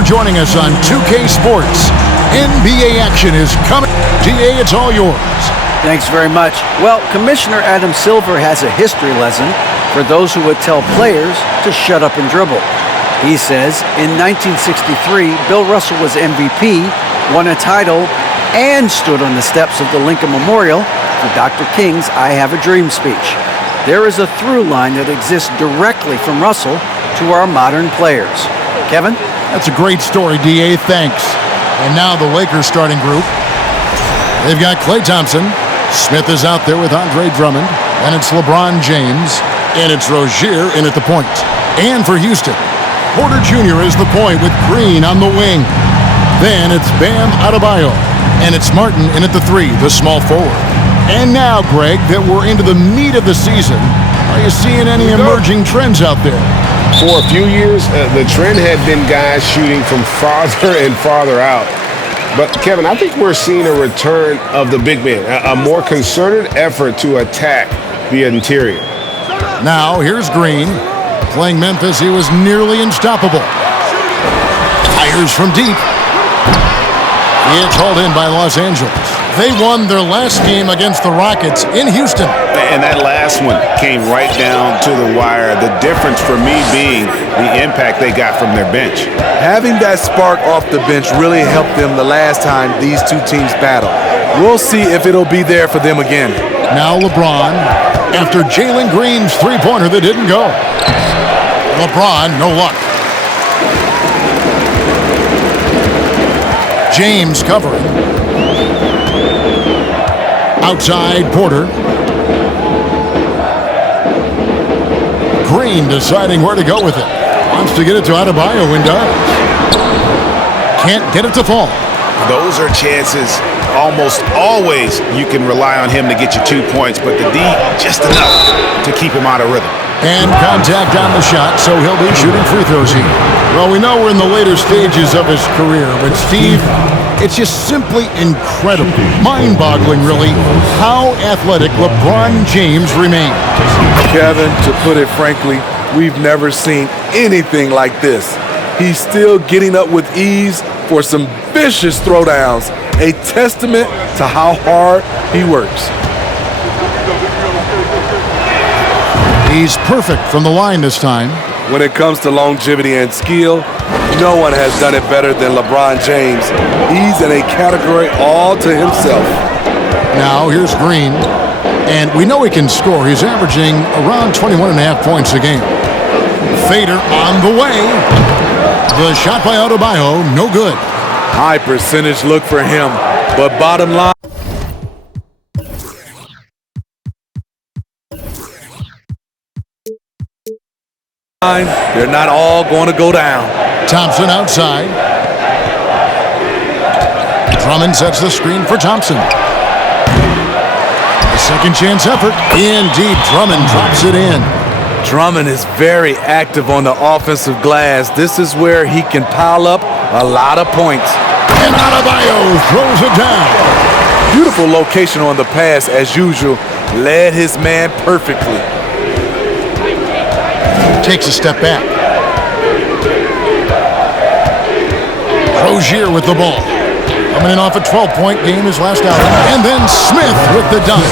for joining us on 2K Sports. NBA action is coming. DA, it's all yours. Thanks very much. Well, Commissioner Adam Silver has a history lesson for those who would tell players to shut up and dribble. He says in 1963, Bill Russell was MVP, won a title, and stood on the steps of the Lincoln Memorial for Dr. King's I Have a Dream speech. There is a through line that exists directly from Russell to our modern players. Kevin? That's a great story, DA. Thanks. And now the Lakers starting group. They've got Klay Thompson. Smith is out there with Andre Drummond. And it's LeBron James. And it's Rozier in at the point. And for Houston, Porter Jr. is the point with Green on the wing. Then it's Bam Adebayo. And it's Martin in at the three, the small forward. And now, Greg, that we're into the meat of the season, are you seeing any emerging trends out there? For a few years, the trend had been guys shooting from farther and farther out. But, Kevin, I think we're seeing a return of the big man, a more concerted effort to attack the interior. Now, here's Green. Playing Memphis, he was nearly unstoppable. Fires from deep. It's hauled in by Los Angeles. They won their last game against the Rockets in Houston. And that last one came right down to the wire. The difference for me being the impact they got from their bench. Having that spark off the bench really helped them the last time these two teams battled. We'll see if it'll be there for them again. Now LeBron, after Jalen Green's three-pointer that didn't go. LeBron, no luck. James covering. Outside, Porter. Green deciding where to go with it. Wants to get it to Adebayo and does. Can't get it to fall. Those are chances almost always you can rely on him to get you 2 points, but the D just enough to keep him out of rhythm. And contact on the shot, so he'll be shooting free throws here. Well, we know we're in the later stages of his career, but Steve, it's just simply incredible, mind-boggling really, how athletic LeBron James remains. Kevin, to put it frankly, we've never seen anything like this. He's still getting up with ease for some vicious throwdowns, a testament to how hard he works. He's perfect from the line this time. When it comes to longevity and skill, no one has done it better than LeBron James. He's in a category all to himself. Now here's Green, and we know he can score. He's averaging around 21.5 points a game. Fader on the way. The shot by Adebayo, no good. High percentage look for him, but bottom line, they're not all going to go down. Thompson outside. Drummond sets the screen for Thompson. A second chance effort. Indeed, Drummond drops it in. Drummond is very active on the offensive glass. This is where he can pile up a lot of points. And Adebayo throws it down. Beautiful location on the pass as usual. Led his man perfectly. Takes a step back. Rozier with the ball. Coming in off a 12-point game his last outing. And then Smith with the dunk.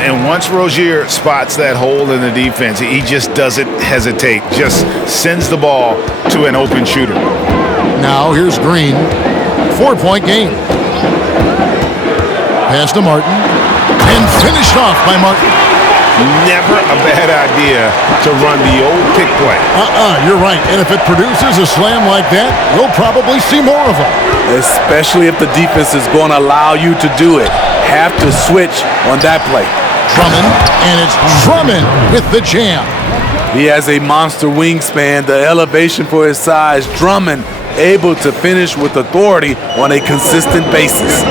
And once Rozier spots that hole in the defense, he just doesn't hesitate. Just sends the ball to an open shooter. Now here's Green. 4-point game. Pass to Martin. And finished off by Martin. Never a bad idea to run the old pick play. You're right. And if it produces a slam like that, you'll probably see more of them. Especially if the defense is going to allow you to do it. Have to switch on that play. Drummond, and it's Drummond with the jam. He has a monster wingspan, the elevation for his size. Drummond able to finish with authority on a consistent basis.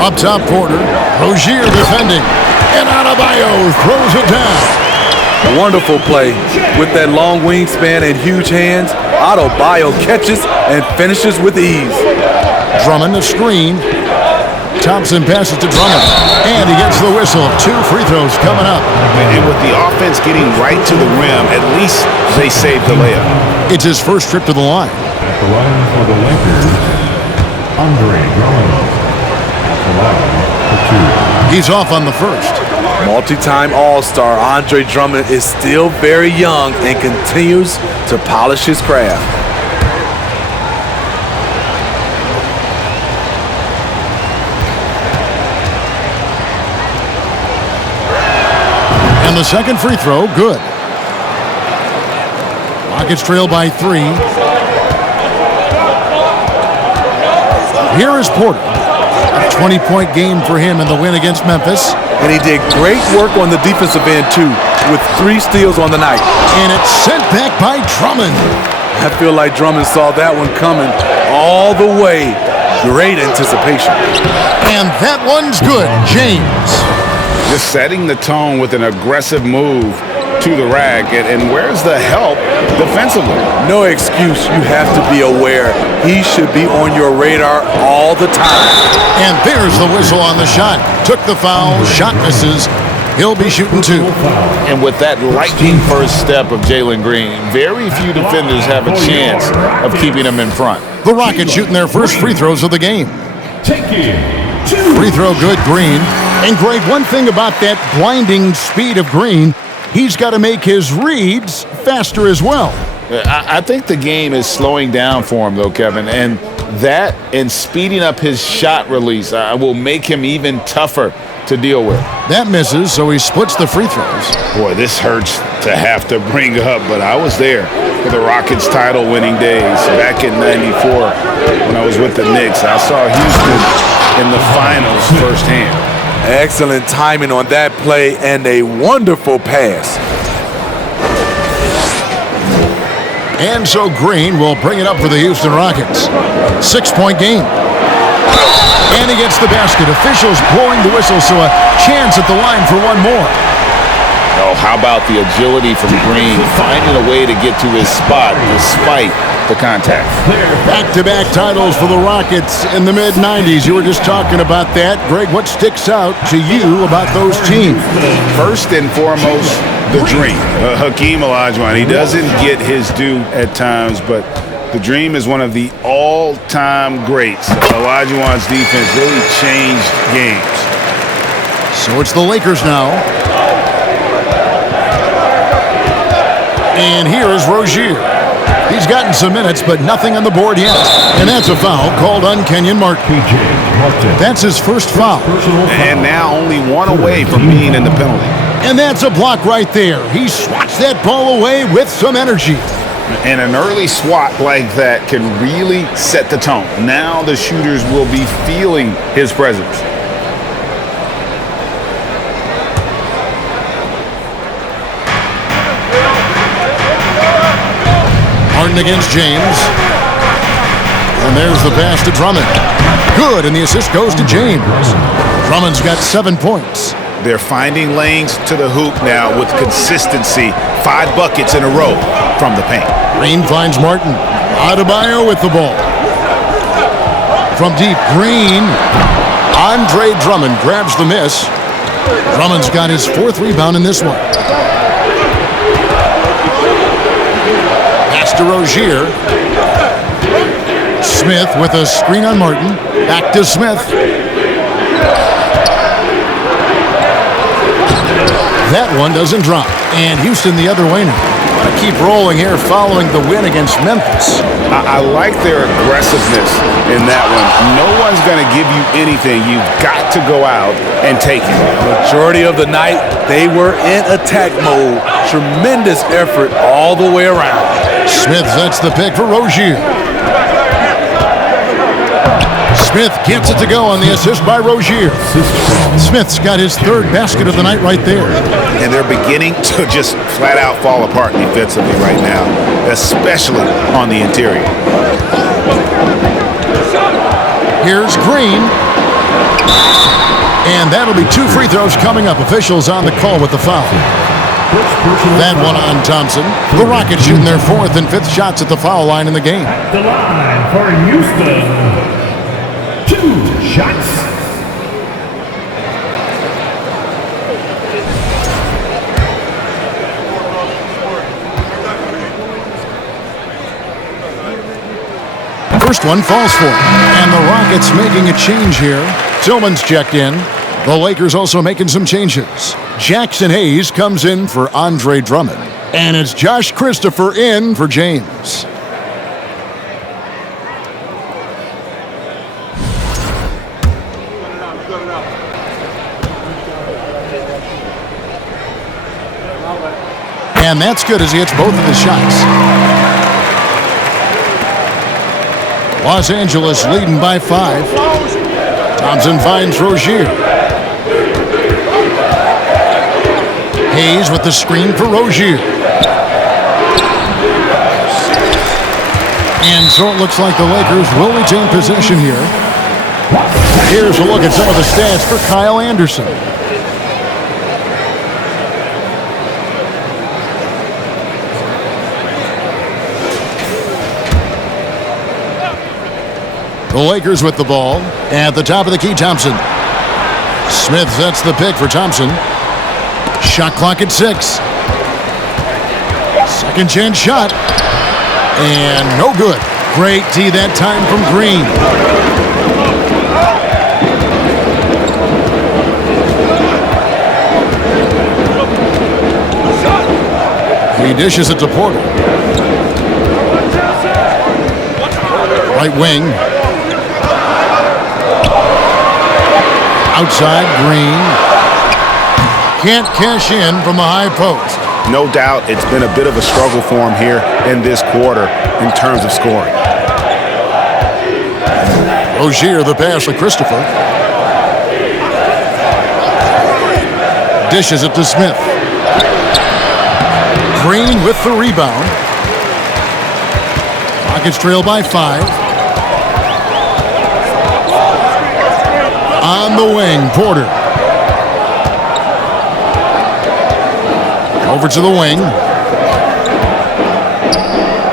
Up top, Porter. Rozier defending. And Adebayo throws it down. Wonderful play. With that long wingspan and huge hands, Adebayo catches and finishes with ease. Drummond the screen. Thompson passes to Drummond, and he gets the whistle. 2 free throws coming up. And with the offense getting right to the rim, at least they saved the layup. It's his first trip to the line. At the line for the Lakers, Andre Drummond. At the line for 2. He's off on the first. Multi-time All-Star Andre Drummond is still very young and continues to polish his craft. And the second free throw, good. Rockets trail by 3. Here is Porter. A 20-point game for him in the win against Memphis. And he did great work on the defensive end, too, with 3 steals on the night. And it's sent back by Drummond. I feel like Drummond saw that one coming all the way. Great anticipation. And that one's good, James. Just setting the tone with an aggressive move to the rack. And where's the help defensively? No excuse. You have to be aware. He should be on your radar all the time. And there's the whistle on the shot. Took the foul, shot misses. He'll be shooting 2. And with that lightning first step of Jalen Green, very few defenders have a chance of keeping him in front. The Rockets shooting their first free throws of the game. Free throw good, Green. And Greg, one thing about that blinding speed of Green, he's got to make his reads faster as well. I think the game is slowing down for him, though, Kevin. And that and speeding up his shot release will make him even tougher to deal with. That misses, so he splits the free throws. Boy, this hurts to have to bring up, but I was there for the Rockets title-winning days back in '94 when I was with the Knicks. I saw Houston in the finals firsthand. Excellent timing on that play and a wonderful pass. And so Green will bring it up for the Houston Rockets. 6-point game. And he gets the basket. Officials blowing the whistle, so a chance at the line for one more. Oh, how about the agility from Green, finding a way to get to his spot despite the contact. Back-to-back titles for the Rockets in the mid-'90s. You were just talking about that. Greg, what sticks out to you about those teams? First and foremost, the dream. Hakeem Olajuwon, he doesn't get his due at times, but the Dream is one of the all-time greats. Olajuwon's defense really changed games. So it's the Lakers now. And here is Rozier. He's gotten some minutes, but nothing on the board yet. And that's a foul called on Kenyon Martin. That's his first foul. And now only one away from being in the penalty. And that's a block right there. He swats that ball away with some energy. And an early swat like that can really set the tone. Now the shooters will be feeling his presence. Martin against James. And there's the pass to Drummond. Good, and the assist goes to James. Drummond's got 7 points. They're finding lanes to the hoop now with consistency. 5 buckets in a row from the paint. Green finds Martin. Adebayo with the ball. From deep, Green. Andre Drummond grabs the miss. Drummond's got his 4th rebound in this one. Pass to Rozier. Smith with a screen on Martin. Back to Smith. That one doesn't drop. And Houston the other way now. Want to keep rolling here following the win against Memphis. I like their aggressiveness in that one. No one's going to give you anything. You've got to go out and take it. Majority of the night, they were in attack mode. Tremendous effort all the way around. Smith sets the pick for Rozier. Smith gets it to go on the assist by Rozier. Smith's got his 3rd basket of the night right there. And they're beginning to just flat out fall apart defensively right now, especially on the interior. Here's Green. And that'll be 2 free throws coming up. Officials on the call with the foul. That one on Thompson. The Rockets shooting their 4th and 5th shots at the foul line in the game. The line for Houston. 2 shots. first one falls for him. And the Rockets making a change here. Tillman's checked in. The Lakers also making some changes. Jackson Hayes comes in for Andre Drummond. And it's Josh Christopher in for James. And that's good as he hits both of his shots. Los Angeles leading by 5. Thompson finds Rozier. Hayes with the screen for Rozier. And so it looks like the Lakers will retain possession here. Here's a look at some of the stats for Kyle Anderson. The Lakers with the ball. At the top of the key, Thompson. Smith sets the pick for Thompson. Shot clock at 6. Second chance shot. And no good. Great D that time from Green. He dishes it to Porter. Right wing. Outside, Green. Can't cash in from the high post. No doubt it's been a bit of a struggle for him here in this quarter in terms of scoring. Rozier, the pass to Christopher. Dishes it to Smith. Green with the rebound. Rockets trail by 5. On the wing, Porter. Over to the wing.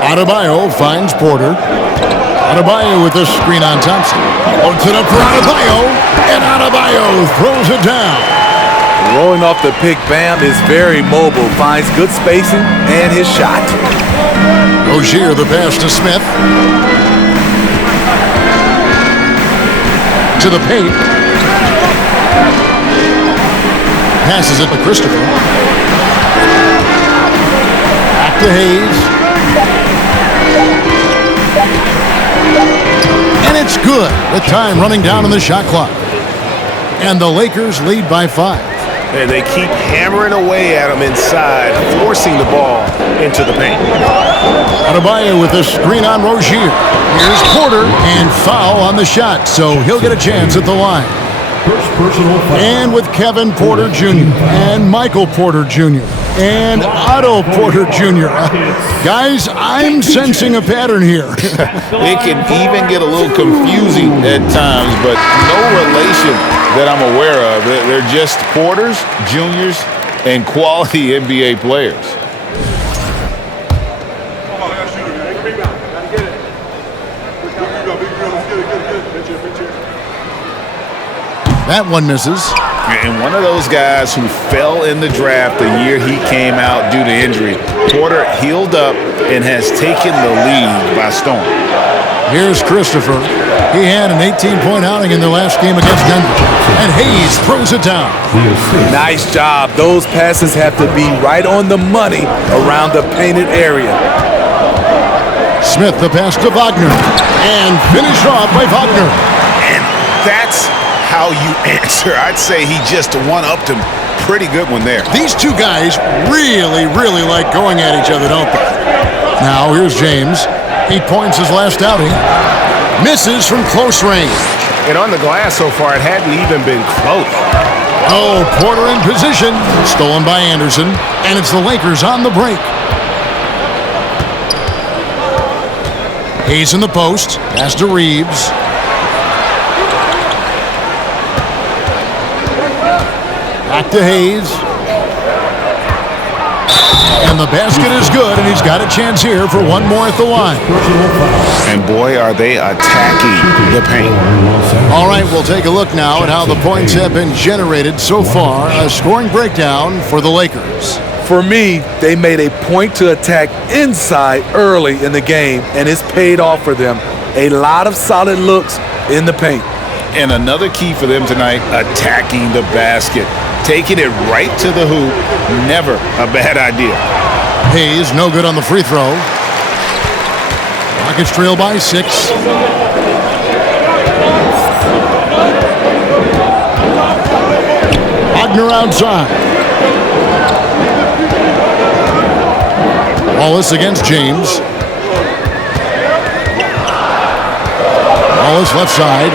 Adebayo finds Porter. Adebayo with the screen on Thompson. Puts it up for Adebayo, and Adebayo throws it down. Rolling off the pick, Bam is very mobile, finds good spacing and his shot. Rozier, the pass to Smith. To the paint. Passes it to Christopher. Back to Hayes. And it's good with time running down on the shot clock. And the Lakers lead by 5. And they keep hammering away at him inside, forcing the ball into the paint. Adebayo with the screen on Rozier. Here's Porter, and foul on the shot, so he'll get a chance at the line. First personal foul. And with Kevin Porter Jr. and Michael Porter Jr. and Otto Porter Jr. Guys, I'm sensing a pattern here. It can even get a little confusing at times, but no relation that I'm aware of. They're just Porters, juniors, and quality NBA players. That one misses. And one of those guys who fell in the draft the year he came out due to injury. Porter healed up and has taken the lead by storm. Here's Christopher. He had an 18-point outing in their last game against Denver. And Hayes throws it down. Nice job. Those passes have to be right on the money around the painted area. Smith, the pass to Wagner. And finished off by Wagner. And that's how you answer. I'd say he just one-upped him. Pretty good one there. These two guys really like going at each other, don't they? Now, here's James. 8 points his last outing. Misses from close range. And on the glass so far, it hadn't even been close. Oh, Porter in position. Stolen by Anderson. And it's the Lakers on the break. Hayes in the post. Pass to Reeves. Back to Hayes. And the basket is good, and he's got a chance here for one more at the line. And boy, are they attacking the paint. All right, we'll take a look now at how the points have been generated so far. A scoring breakdown for the Lakers. For me, they made a point to attack inside early in the game, and it's paid off for them. A lot of solid looks in the paint. And another key for them tonight, attacking the basket. Taking it right to the hoop, never a bad idea. Hayes, no good on the free throw. Rockets trail by 6. Wagner outside. Wallace against James. Wallace left side.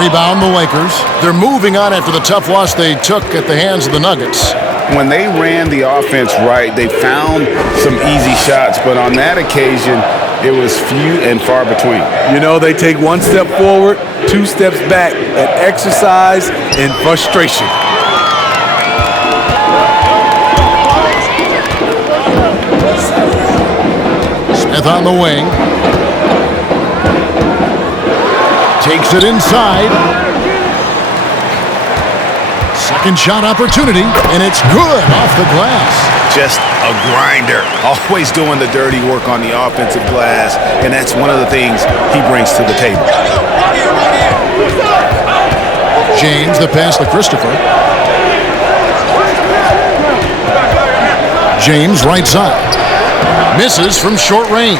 Rebound the Lakers. They're moving on after the tough loss they took at the hands of the Nuggets. When they ran the offense right, they found some easy shots, but on that occasion, it was few and far between. You know, they take one step forward, 2 steps back, an exercise in frustration. Smith on the wing. Takes it inside. Second shot opportunity, and it's good off the glass. Just a grinder, always doing the dirty work on the offensive glass, and that's one of the things he brings to the table. James, the pass to Christopher. James, right side. Misses from short range.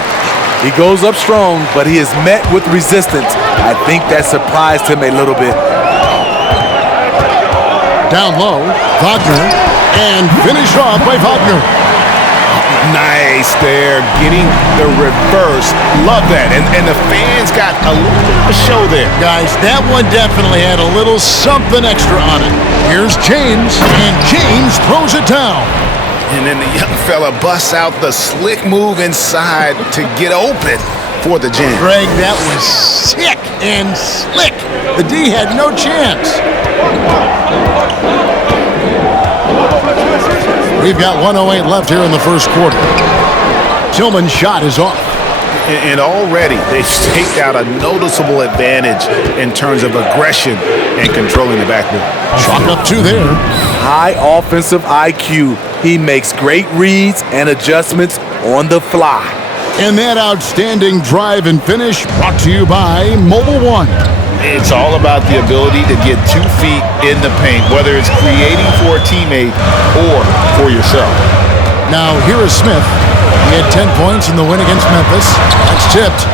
He goes up strong, but he is met with resistance. I think that surprised him a little bit. Down low, Wagner, and finished off by Wagner. Nice there, getting the reverse. Love that. And the fans got a little bit of a show there. Guys, that one definitely had a little something extra on it. Here's James, and James throws it down. And then the young fella busts out the slick move inside to get open for the jam. Greg, that was sick and slick. The D had no chance. We've got 1:08 left here in the first quarter. Tillman's shot is off. And already they've staked out a noticeable advantage in terms of aggression and controlling the backboard. Chalk up 2 there. High offensive IQ. He makes great reads and adjustments on the fly. And that outstanding drive and finish brought to you by Mobile One. It's all about the ability to get 2 feet in the paint, whether it's creating for a teammate or for yourself. Now here is Smith. He had 10 points in the win against Memphis. That's tipped.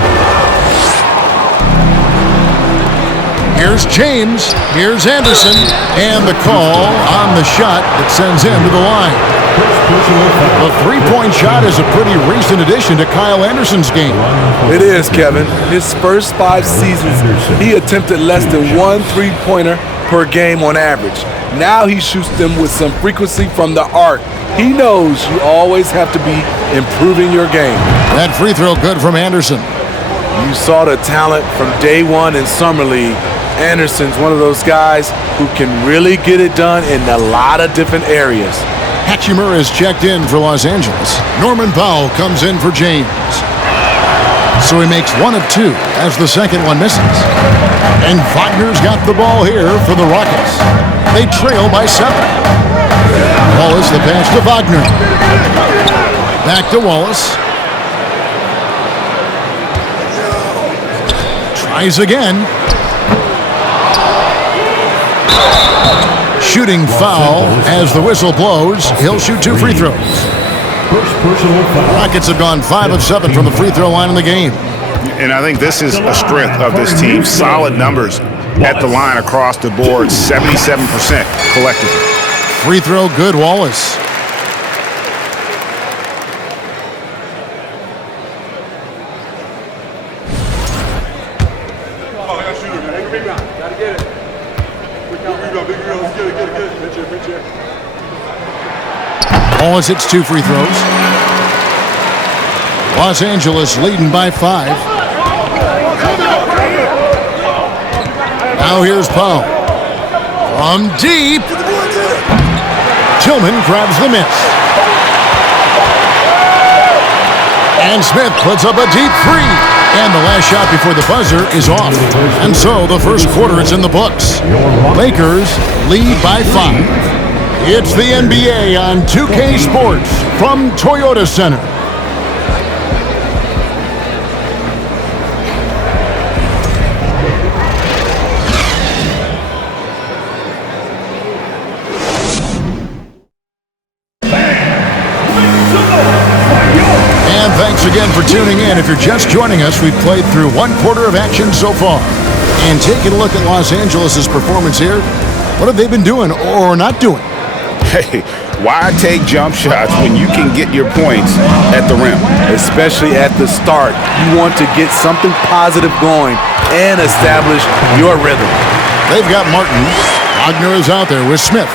Here's James. Here's Anderson. And the call on the shot that sends him to the line. The 3-point shot is a pretty recent addition to Kyle Anderson's game. It is, Kevin. His first 5 seasons, he attempted less than 1 3-pointer per game on average. Now he shoots them with some frequency from the arc. He knows you always have to be improving your game. That free throw good from Anderson. You saw the talent from day one in Summer League. Anderson's one of those guys who can really get it done in a lot of different areas. Hatchimer is checked in for Los Angeles. Norman Powell comes in for James. So he makes 1 of 2 as the second one misses. And Wagner's got the ball here for the Rockets. They trail by 7. Wallace, the pass to Wagner. Back to Wallace. Tries again. Shooting foul as the whistle blows. He'll shoot 2 free throws. Rockets have gone 5 of 7 from the free throw line in the game. And I think this is a strength of this team. Solid numbers at the line across the board, 77% collectively. Free throw good, Wallace. Wallace hits 2 free throws. Los Angeles leading by 5. Now here's Powell. From deep. Tillman grabs the miss. And Smith puts up a deep 3. And the last shot before the buzzer is off. And so the first quarter is in the books. Lakers lead by 5. It's the NBA on 2K Sports from Toyota Center. thanks again for tuning in. If you're just joining us, we've played through one quarter of action so far. And taking a look at Los Angeles' performance here, what have they been doing or not doing? Hey, why take jump shots when you can get your points at the rim? Especially at the start. You want to get something positive going and establish your rhythm. They've got Martin. Wagner is out there with Smith.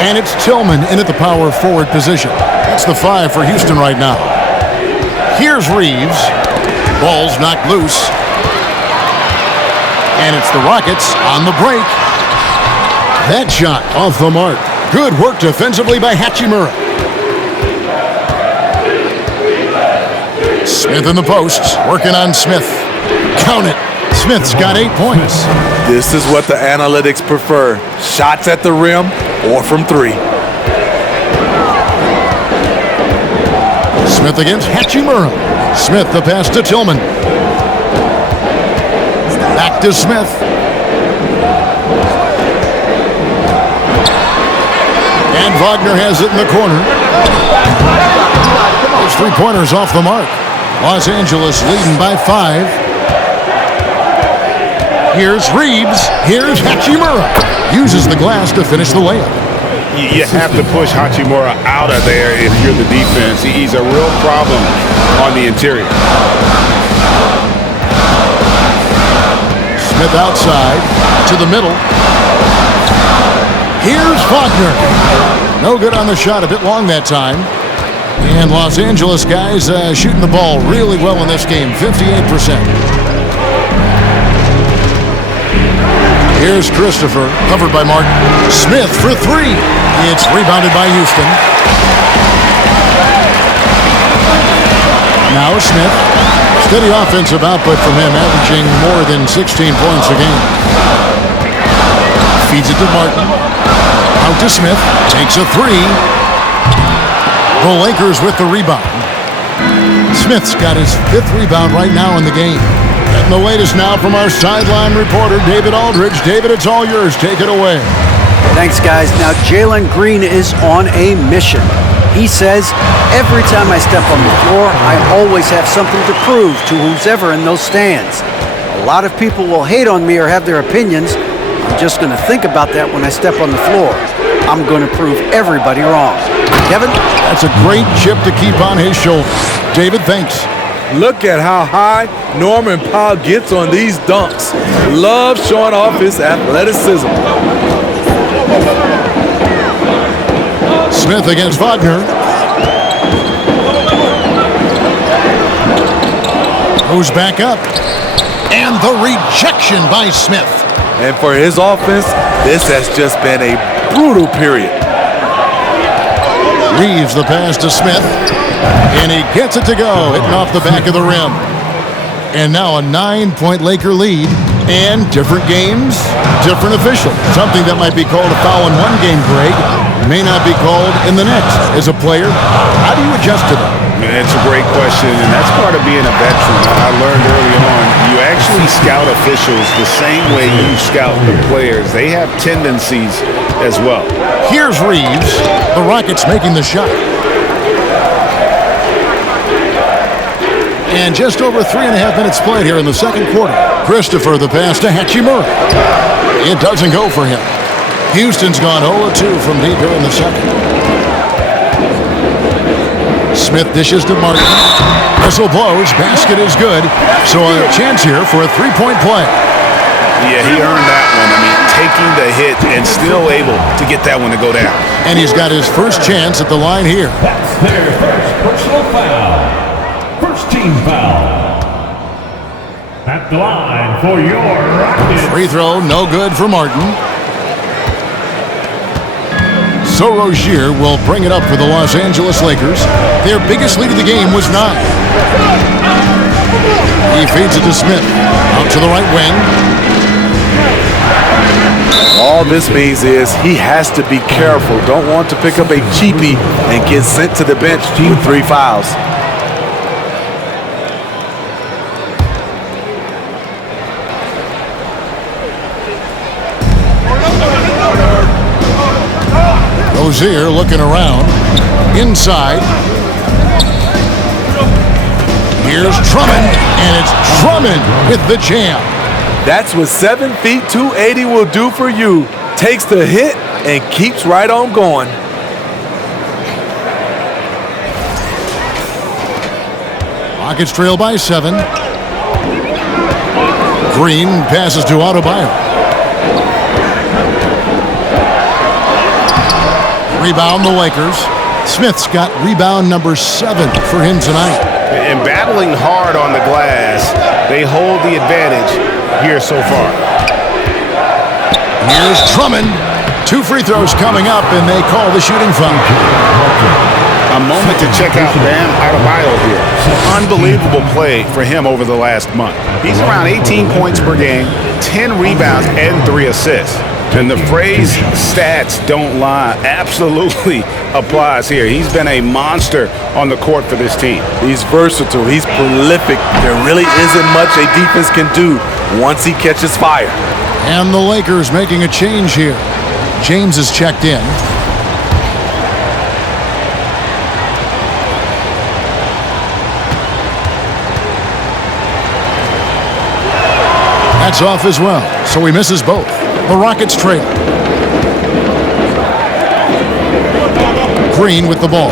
And it's Tillman in at the power forward position. That's the 5 for Houston right now. Here's Reeves. Ball's knocked loose. And it's the Rockets on the break. That shot off the mark. Good work defensively by Hachimura. Smith in the post, working on Smith. Count it. Smith's got 8 points. This is what the analytics prefer. Shots at the rim or from 3. Smith against Hachimura. Smith the pass to Tillman. Back to Smith. And Wagner has it in the corner. Those 3-pointers off the mark. Los Angeles leading by 5. Here's Reeves. Here's Hachimura. Uses the glass to finish the layup. You have to push Hachimura out of there if you're the defense. He's a real problem on the interior. Smith outside to the middle. Here's Wagner. No good on the shot, a bit long that time. And Los Angeles guys shooting the ball really well in this game, 58%. Here's Christopher, covered by Martin. Smith for 3. It's rebounded by Houston. Now Smith. Steady offensive output from him, averaging more than 16 points a game. Feeds it to Martin. Out to Smith. Takes a 3. The Lakers with the rebound. Smith's got his 5th rebound right now in the game. And the latest now from our sideline reporter, David Aldridge. David, it's all yours. Take it away. Thanks, guys. Now, Jalen Green is on a mission. He says, every time I step on the floor, I always have something to prove to who's ever in those stands. A lot of people will hate on me or have their opinions. I'm just going to think about that when I step on the floor. I'm going to prove everybody wrong. Kevin? That's a great chip to keep on his shoulder. David, thanks. Look at how high Norman Powell gets on these dunks. Love showing off his athleticism. Smith against Wagner. Goes back up. And the rejection by Smith. And for his offense, this has just been a brutal period. Reeves the pass to Smith. And he gets it to go, hitting off the back of the rim. And now a 9-point Laker lead. And different games, different official. Something that might be called a foul in one game, Greg, may not be called in the next. As a player, how do you adjust to that? Man, it's a great question, and that's part of being a veteran. I learned early on, you actually scout officials the same way you scout the players. They have tendencies as well. Here's Reeves. The Rockets making the shot. And just over 3.5 minutes played here in the second quarter. Christopher the pass to Hachimura. It doesn't go for him. Houston's gone 0-2 from deep here in the second. Smith dishes to Martin. Whistle blows. Basket is good. So a chance here for a 3-point play. Yeah, he earned that one. I mean, taking the hit and still able to get that one to go down. And he's got his first chance at the line here. That's their first personal foul. First team foul. At the line for your Rockets. Free throw, no good for Martin. So Rozier will bring it up for the Los Angeles Lakers. Their biggest lead of the game was 9. He feeds it to Smith. Out to the right wing. All this means is he has to be careful. Don't want to pick up a cheapie and get sent to the bench with 3 fouls. Rozier looking around. Inside. Here's Drummond, and it's Drummond with the jam. That's what 7 feet 280 will do for you. Takes the hit and keeps right on going. Rockets trail by 7. Green passes to Adebayo. Rebound the Lakers. Smith's got rebound number 7 for him tonight. And battling hard on the glass, they hold the advantage here so far. Here's Drummond. 2 free throws coming up, and they call the shooting foul. A moment to check out Bam Adebayo here. Unbelievable play for him over the last month. He's around 18 points per game, 10 rebounds, and 3 assists. And the phrase stats don't lie absolutely applies here. He's been a monster on the court for this team. He's versatile. He's prolific. There really isn't much a defense can do once he catches fire. And the Lakers making a change here. James is checked in. That's off as well, so he misses both. The Rockets trail. Green with the ball.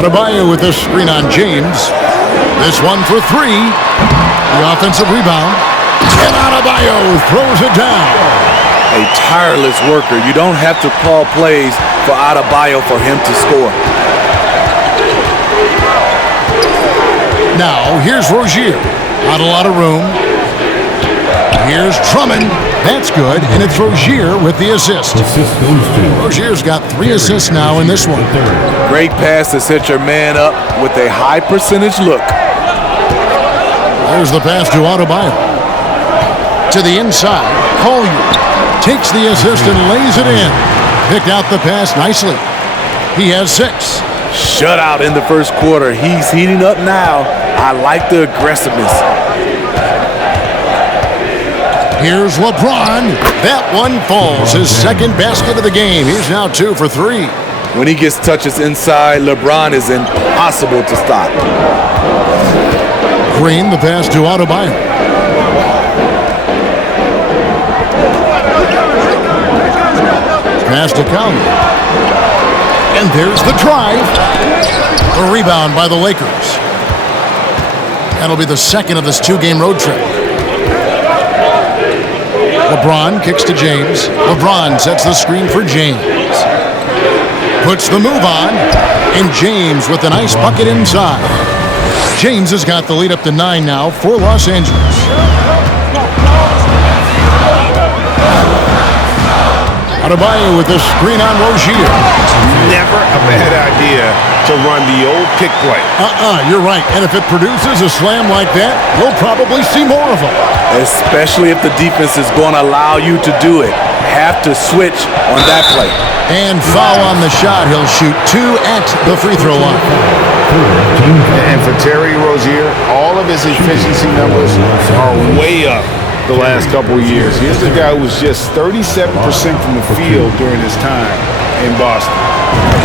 Adebayo with the screen on James. This one for 3. The offensive rebound. And Adebayo throws it down. A tireless worker. You don't have to call plays for Adebayo for him to score. Now, here's Rozier. Not a lot of room. Here's Drummond. That's good, and it's Rozier with the assist. Rozier's got 3 assists now in this one. Great pass to set your man up with a high percentage look. There's the pass to Adebayo. To the inside. Collier takes the assist and lays it in. Picked out the pass nicely. He has 6. Shutout in the first quarter. He's heating up now. I like the aggressiveness. Here's LeBron. That one falls. His second basket of the game. He's now 2 for 3. When he gets touches inside, LeBron is impossible to stop. Green, the pass to Adebayo. Pass to Collier. And there's the drive. A rebound by the Lakers. That'll be the second of this 2-game road trip. LeBron kicks to James. LeBron sets the screen for James. Puts the move on. And James with a nice bucket inside. James has got the lead up to 9 now for Los Angeles. Adebayo with the screen on Rozier. Never a bad idea to run the old pick play. You're right. And if it produces a slam like that, we'll probably see more of them. Especially if the defense is going to allow you to do it. Have to switch on that play. And foul on the shot. He'll shoot 2 at the free throw line. And for Terry Rozier, all of his efficiency numbers are way up the last couple of years. Here's a guy who was just 37% from the field during his time in Boston.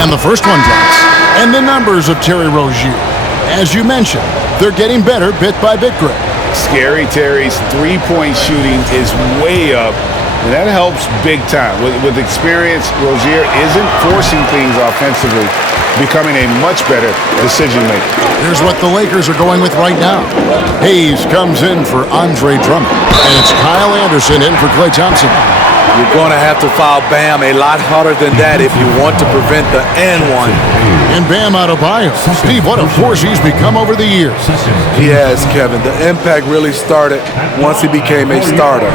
And the first one drops. And the numbers of Terry Rozier. As you mentioned, they're getting better bit by bit, Greg. Scary Terry's three-point shooting is way up, and that helps big time. With experience, Rozier isn't forcing things offensively, becoming a much better decision maker. Here's what the Lakers are going with right now. Hayes comes in for Andre Drummond. And it's Kyle Anderson in for Klay Thompson. You're going to have to foul Bam a lot harder than that if you want to prevent the N1. And Bam Adebayo. Steve, what a force he's become over the years. He has, Kevin. The impact really started once he became a starter.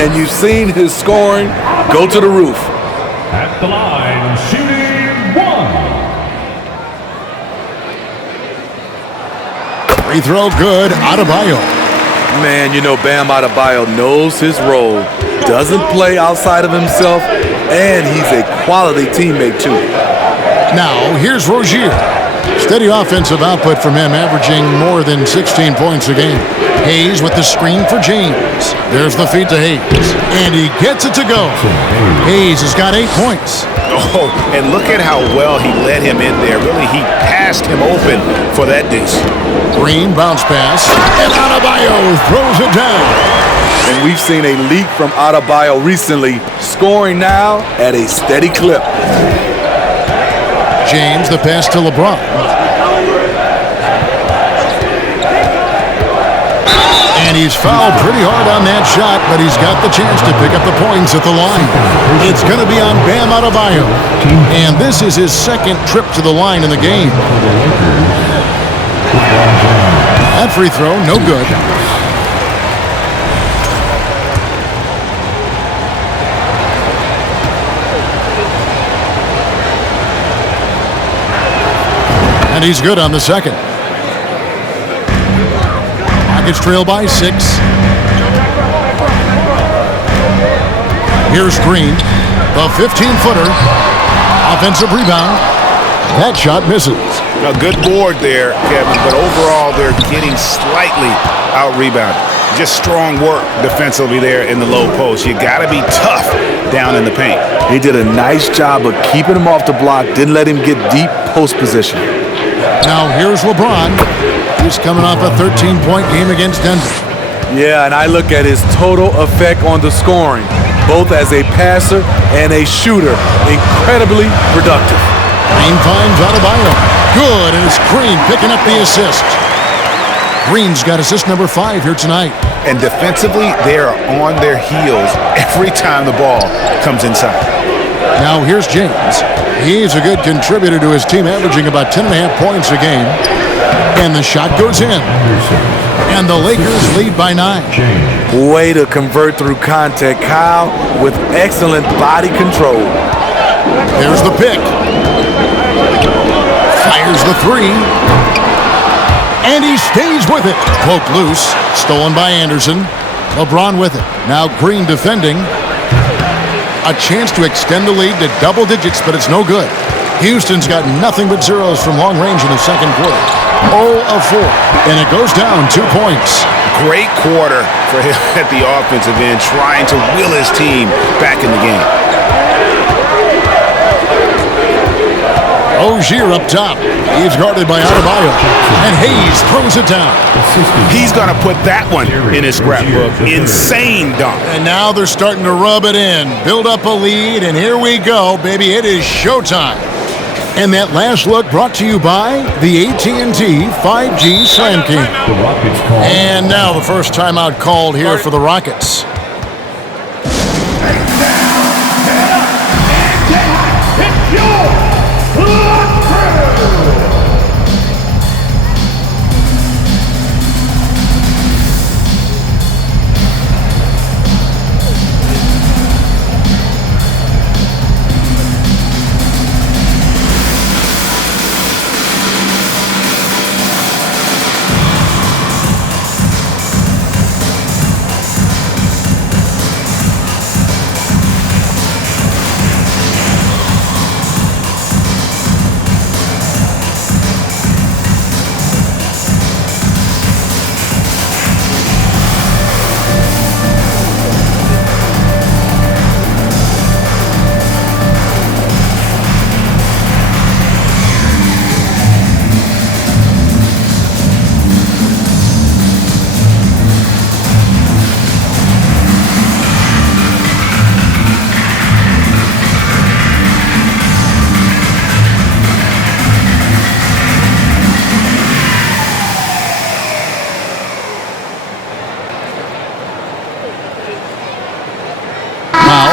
And you've seen his scoring go to the roof. At the line, shooting 1. Free throw good. Adebayo. Man, you know Bam Adebayo knows his role, doesn't play outside of himself, and he's a quality teammate too. Now, here's Rozier. Steady offensive output from him, averaging more than 16 points a game. Hayes with the screen for James. There's the feed to Hayes, and he gets it to go. Hayes has got 8 points. Oh, and look at how well he led him in there. Really, he passed him open for that deuce. Green bounce pass, and Adebayo throws it down. And we've seen a leak from Adebayo recently, scoring now at a steady clip. James, the pass to LeBron. And he's fouled pretty hard on that shot, but he's got the chance to pick up the points at the line. It's going to be on Bam Adebayo. And this is his second trip to the line in the game. That free throw, no good. And he's good on the second. Rockets trail by 6. Here's Green, the 15-footer. Offensive rebound. That shot misses. A good board there, Kevin, but overall they're getting slightly out-rebounded. Just strong work defensively there in the low post. You got to be tough down in the paint. They did a nice job of keeping him off the block, didn't let him get deep post position. Now here's LeBron. He's coming off a 13-point game against Denver. Yeah, and I look at his total effect on the scoring, both as a passer and a shooter. Incredibly productive. Green finds Adebayo. Good, and it's Green picking up the assist. Green's got assist number 5 here tonight. And defensively, they are on their heels every time the ball comes inside. Now here's James. He's a good contributor to his team, averaging about 10.5 points a game. And the shot goes in. And the Lakers lead by 9. Way to convert through contact, Kyle, with excellent body control. There's the pick. Fires the 3. And he stays with it. Poked loose. Stolen by Anderson. LeBron with it. Now Green defending. A chance to extend the lead to double digits, but it's no good. Houston's got nothing but zeros from long range in the second quarter. 0 of 4. And it goes down 2 points. Great quarter for him at the offensive end, trying to will his team back in the game. Rozier up top. He's guarded by Adebayo. And Hayes throws it down. He's going to put that one in his scrapbook. Insane dunk. And now they're starting to rub it in. Build up a lead, and here we go, baby. It is showtime. And that last look brought to you by the AT&T 5G Slam King. And now the first timeout called here for the Rockets.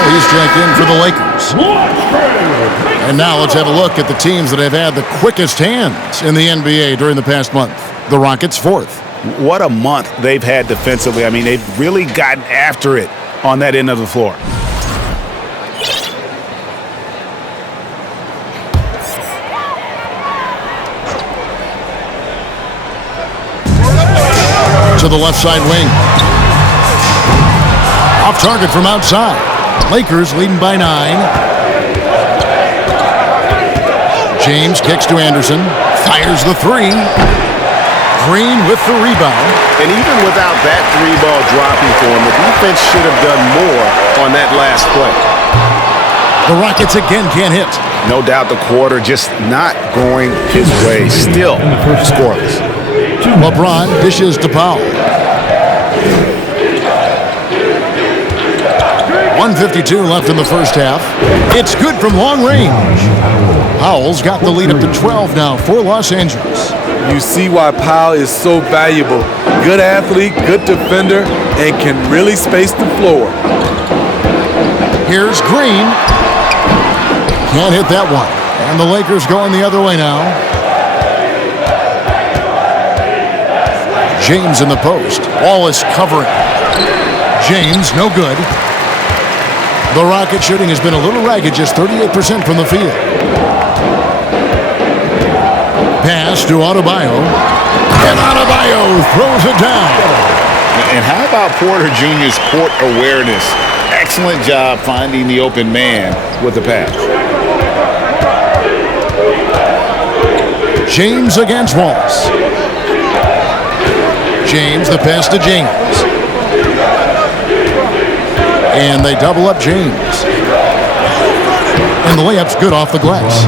He's checked in for the Lakers. And now let's have a look at the teams that have had the quickest hands in the NBA during the past month. The Rockets 4th. What a month they've had defensively. I mean, they've really gotten after it on that end of the floor. To the left side wing. Off target from outside. Lakers leading by 9. James kicks to Anderson. Fires the three. Green with the rebound. And even without that three ball dropping for him, the defense should have done more on that last play. The Rockets again can't hit. No doubt the quarter just not going his way. Still scoreless. LeBron dishes to Powell. 1:52 left in the first half. It's good from long range. Powell's got the lead up to 12 now for Los Angeles. You see why Powell is so valuable. Good athlete, good defender, and can really space the floor. Here's Green. Can't hit that one. And the Lakers going the other way now. James in the post. Wallace covering. James, no good. The Rocket shooting has been a little ragged, just 38% from the field. Pass to Adebayo. And Adebayo throws it down. And how about Porter Jr.'s court awareness? Excellent job finding the open man with the pass. James against Wallace. James, the pass to James. And they double up James. And the layup's good off the glass.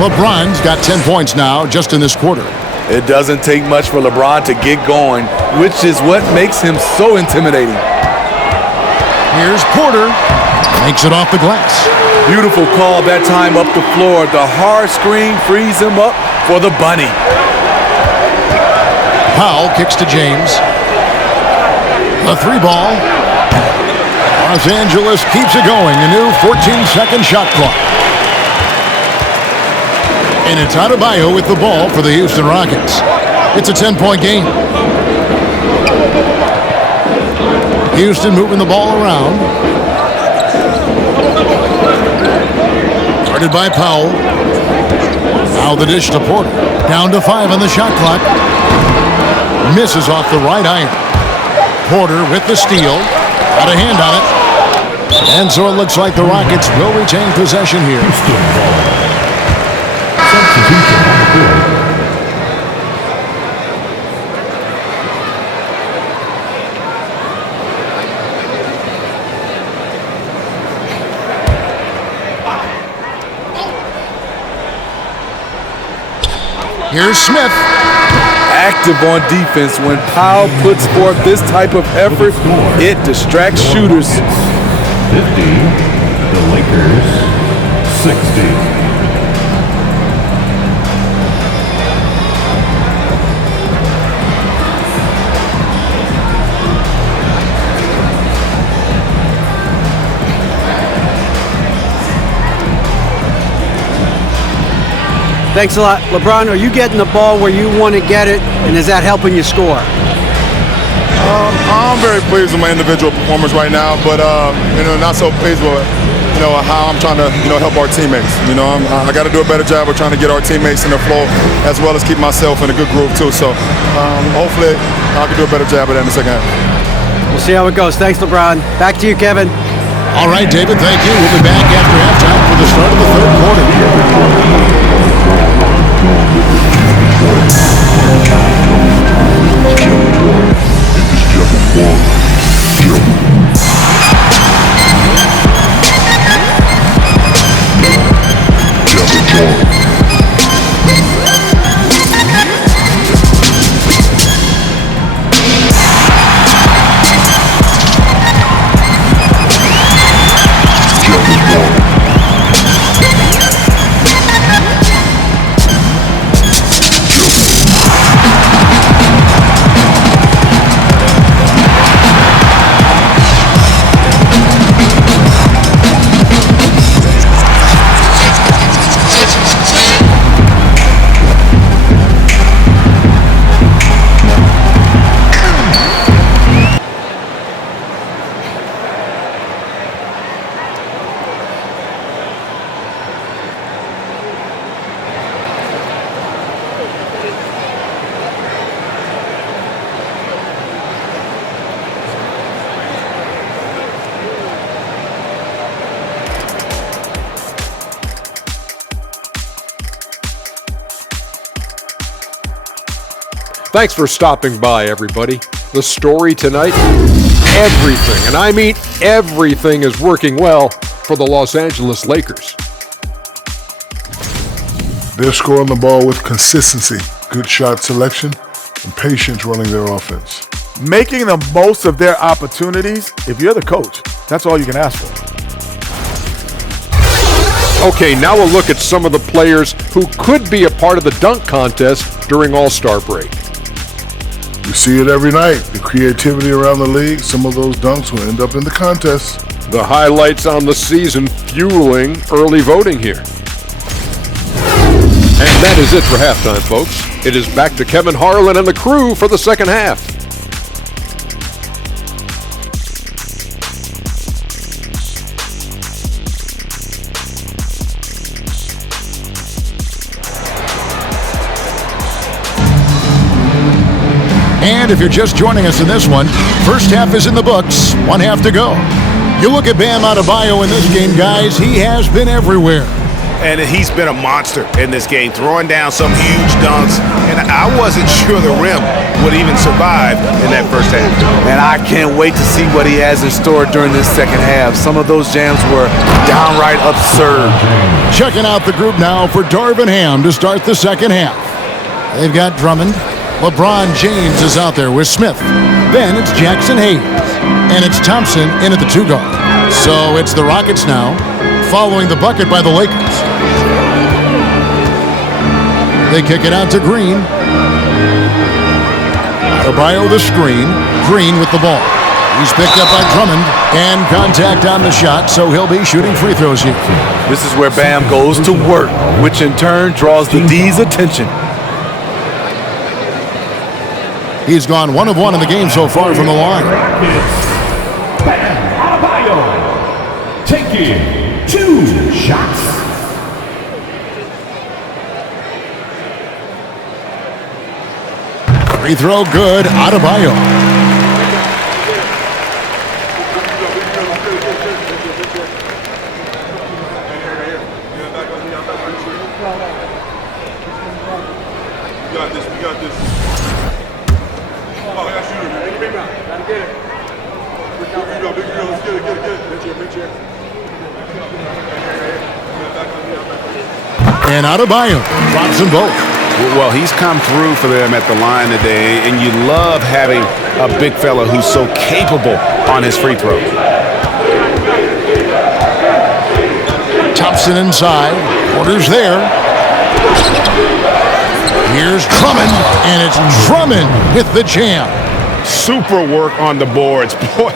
LeBron's got 10 points now just in this quarter. It doesn't take much for LeBron to get going, which is what makes him so intimidating. Here's Porter. Makes it off the glass. Beautiful call that time up the floor. The hard screen frees him up for the bunny. Powell kicks to James. A three ball. Los Angeles keeps it going. A new 14-second shot clock. And it's Adebayo with the ball for the Houston Rockets. It's a 10-point game. Houston moving the ball around. Guarded by Powell. Now the dish to Porter. Down to 5 on the shot clock. Misses off the right iron. Porter with the steal. Got a hand on it. And so it looks like the Rockets will retain possession here. Substitution on the court. Here's Smith. Active on defense. When Powell puts forth this type of effort, it distracts shooters. 50, the Lakers 60. Thanks a lot. LeBron, are you getting the ball where you want to get it, and is that helping you score? I'm very pleased with my individual performance right now, but not so pleased with how I'm trying to help our teammates. I got to do a better job of trying to get our teammates in the flow as well as keep myself in a good groove too. So hopefully I can do a better job of that in the second half. We'll see how it goes. Thanks, LeBron. Back to you, Kevin. All right, David, thank you. We'll be back after halftime for the start of the third quarter. Thanks for stopping by, everybody. The story tonight, everything, and I mean everything, is working well for the Los Angeles Lakers. They're scoring the ball with consistency, good shot selection, and patience running their offense. Making the most of their opportunities. If you're the coach, that's all you can ask for. Okay, now we'll look at some of the players who could be a part of the dunk contest during All-Star break. We see it every night. The creativity around the league, some of those dunks will end up in the contest. The highlights on the season fueling early voting here. And that is it for halftime, folks. It is back to Kevin Harlan and the crew for the second half. And if you're just joining us in this one, first half is in the books, one half to go. You look at Bam Adebayo in this game, guys, he has been everywhere. And he's been a monster in this game, throwing down some huge dunks. And I wasn't sure the rim would even survive in that first half. And I can't wait to see what he has in store during this second half. Some of those jams were downright absurd. Checking out the group now for Darvin Ham to start the second half. They've got Drummond. LeBron James is out there with Smith. Then it's Jackson Hayes. And it's Thompson in at the 2-guard. So it's the Rockets now, following the bucket by the Lakers. They kick it out to Green. Adebayo the screen. Green with the ball. He's picked up by Drummond. And contact on the shot, so he'll be shooting free throws here. This is where Bam goes to work, which in turn draws the D's attention. He's gone 1 of 1 in the game so far from the line. Bam Adebayo taking 2 shots. Free throw good, Adebayo. We got this. Oh, I got shooter, man. Big man. Gotta get it. Big girl, let's get it. Big chair. And Adebayo drops them both. Well, he's come through for them at the line today, and you love having a big fella who's so capable on his free throw. Thompson inside. Porter's there. Here's Drummond, and it's Drummond with the jam. Super work on the boards. Boy,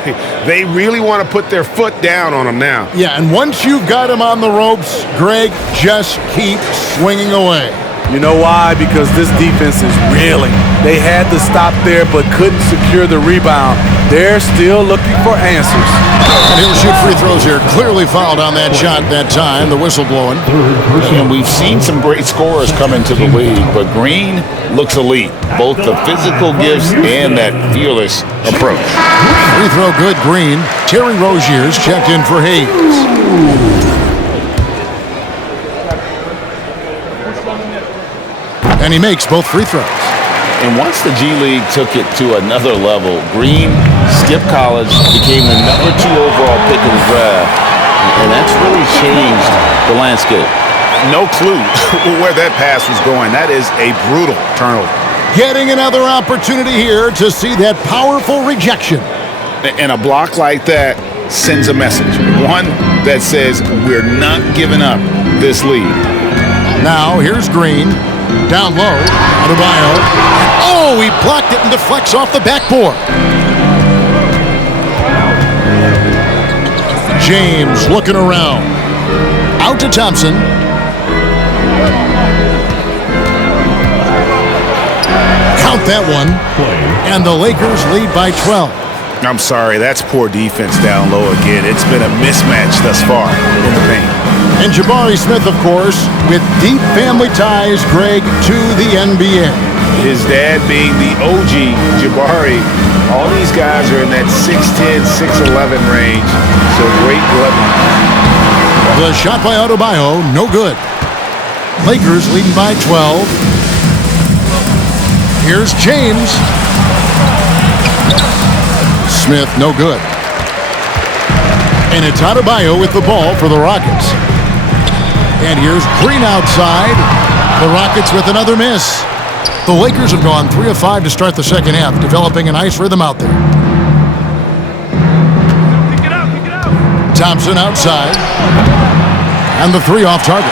they really want to put their foot down on him now. Yeah, and once you've got him on the ropes, Greg, just keep swinging away. You know why? Because this defense is reeling. They had to stop there but couldn't secure the rebound. They're still looking for answers. And he'll shoot free throws here. Clearly fouled on that shot that time. The whistle blowing. And we've seen some great scorers come into the league, but Green looks elite. Both the physical gifts and that fearless approach. Free throw good, Green. Terry Rozier's checked in for Hayes. And he makes both free throws. And once the G League took it to another level, Green skipped college, became the #2 overall pick of the draft, and that's really changed the landscape. No clue where that pass was going. That is a brutal turnover. Getting another opportunity here to see that powerful rejection. And a block like that sends a message. One that says we're not giving up this lead. Now here's Green. Down low, Adebayo. Oh, he blocked it and deflects off the backboard. James looking around. Out to Thompson. Count that one. And the Lakers lead by 12. I'm sorry, that's poor defense down low again. It's been a mismatch thus far in the paint. And Jabari Smith, of course, with deep family ties, Greg, to the NBA. His dad being the OG Jabari. All these guys are in that 6'10", 6'11 range. So great bloodline. The shot by Adebayo, no good. Lakers leading by 12. Here's James. Smith, no good. And it's Adebayo with the ball for the Rockets. And here's Green outside. The Rockets with another miss. The Lakers have gone 3 of 5 to start the second half, developing a nice rhythm out there. Thompson outside. And the 3 off target.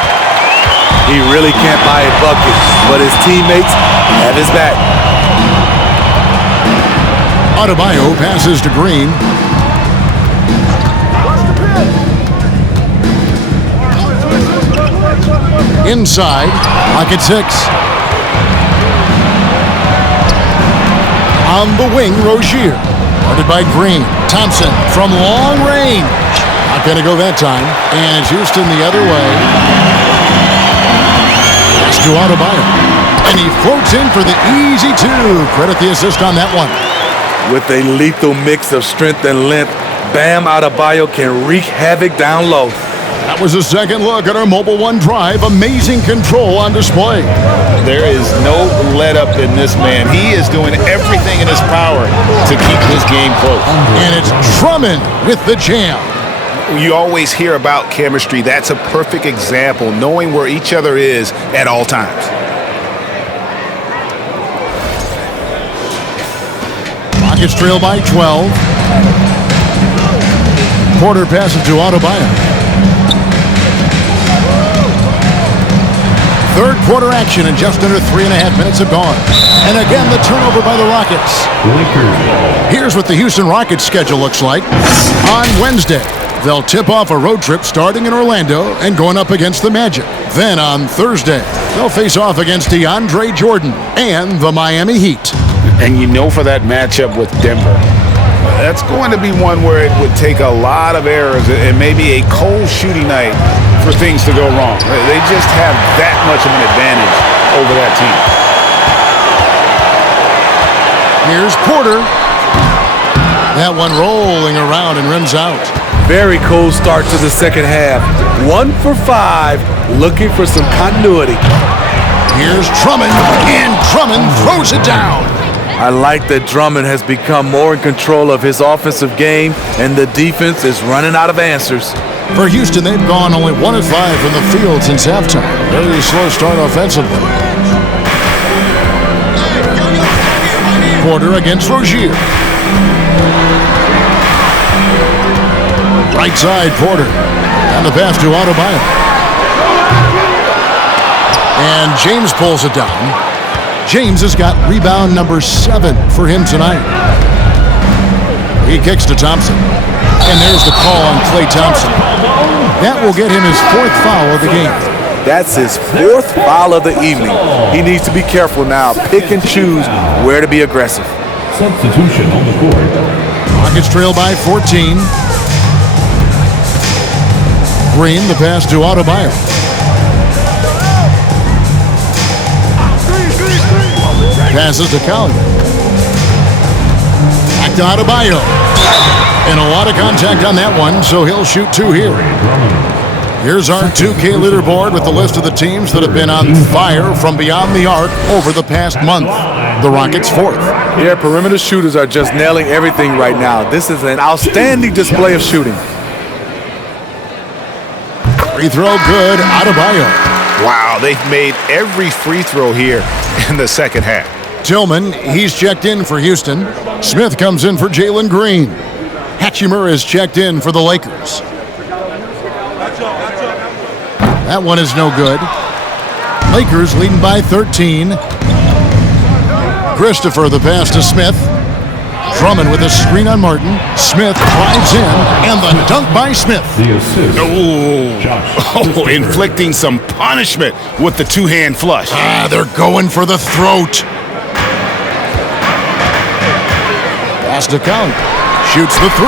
He really can't buy a bucket, but his teammates have his back. Adebayo passes to Green. Inside, pocket 6. On the wing, Rozier. Guarded by Green. Thompson from long range. Not going to go that time. And it's Houston the other way. Pass to Adebayo. And he floats in for the easy 2. Credit the assist on that one. With a lethal mix of strength and length, Bam Adebayo can wreak havoc down low. That was a second look at our Mobile One drive. Amazing control on display. There is no let up in this man. He is doing everything in his power to keep this game close. And it's Drummond with the jam. You always hear about chemistry. That's a perfect example, knowing where each other is at all times. Rockets trail by 12. Porter passes to Adebayo. Third quarter action and just under 3.5 minutes have gone. And again, the turnover by the Rockets. Here's what the Houston Rockets schedule looks like. On Wednesday, they'll tip off a road trip starting in Orlando and going up against the Magic. Then on Thursday, they'll face off against DeAndre Jordan and the Miami Heat. And you know, for that matchup with Denver, that's going to be one where it would take a lot of errors and maybe a cold shooting night for things to go wrong. They just have that much of an advantage over that team. Here's Porter. That one rolling around and rims out. Very cold start to the second half. 1 for 5, looking for some continuity. Here's Drummond, and Drummond throws it down. I like that Drummond has become more in control of his offensive game, and the defense is running out of answers. For Houston, they've gone only 1 of 5 from the field since halftime. Very slow start offensively. Porter against Rozier. Right side, Porter. And the pass to Adebayo. And James pulls it down. James has got rebound number 7 for him tonight. He kicks to Thompson. And there's the call on Klay Thompson. That will get him his 4th foul of the game. That's his 4th foul of the evening. He needs to be careful now. Pick and choose where to be aggressive. Substitution on the court. Rockets trail by 14. Green, the pass to Adebayo. Passes to Collier. Back to Adebayo. And a lot of contact on that one, so he'll shoot 2 here. Here's our 2K leaderboard with the list of the teams that have been on fire from beyond the arc over the past month. The Rockets 4th. Yeah, perimeter shooters are just nailing everything right now. This is an outstanding display of shooting. Free throw good, Adebayo. Wow, they've made every free throw here in the second half. Tillman, he's checked in for Houston. Smith comes in for Jalen Green. Hachimura is checked in for the Lakers. That one is no good. Lakers leading by 13. Christopher, the pass to Smith. Drummond with a screen on Martin. Smith drives in, and the dunk by Smith. The assist. Oh, inflicting some punishment with the 2-hand flush. They're going for the throat. Pass to Collier. Shoots the 3.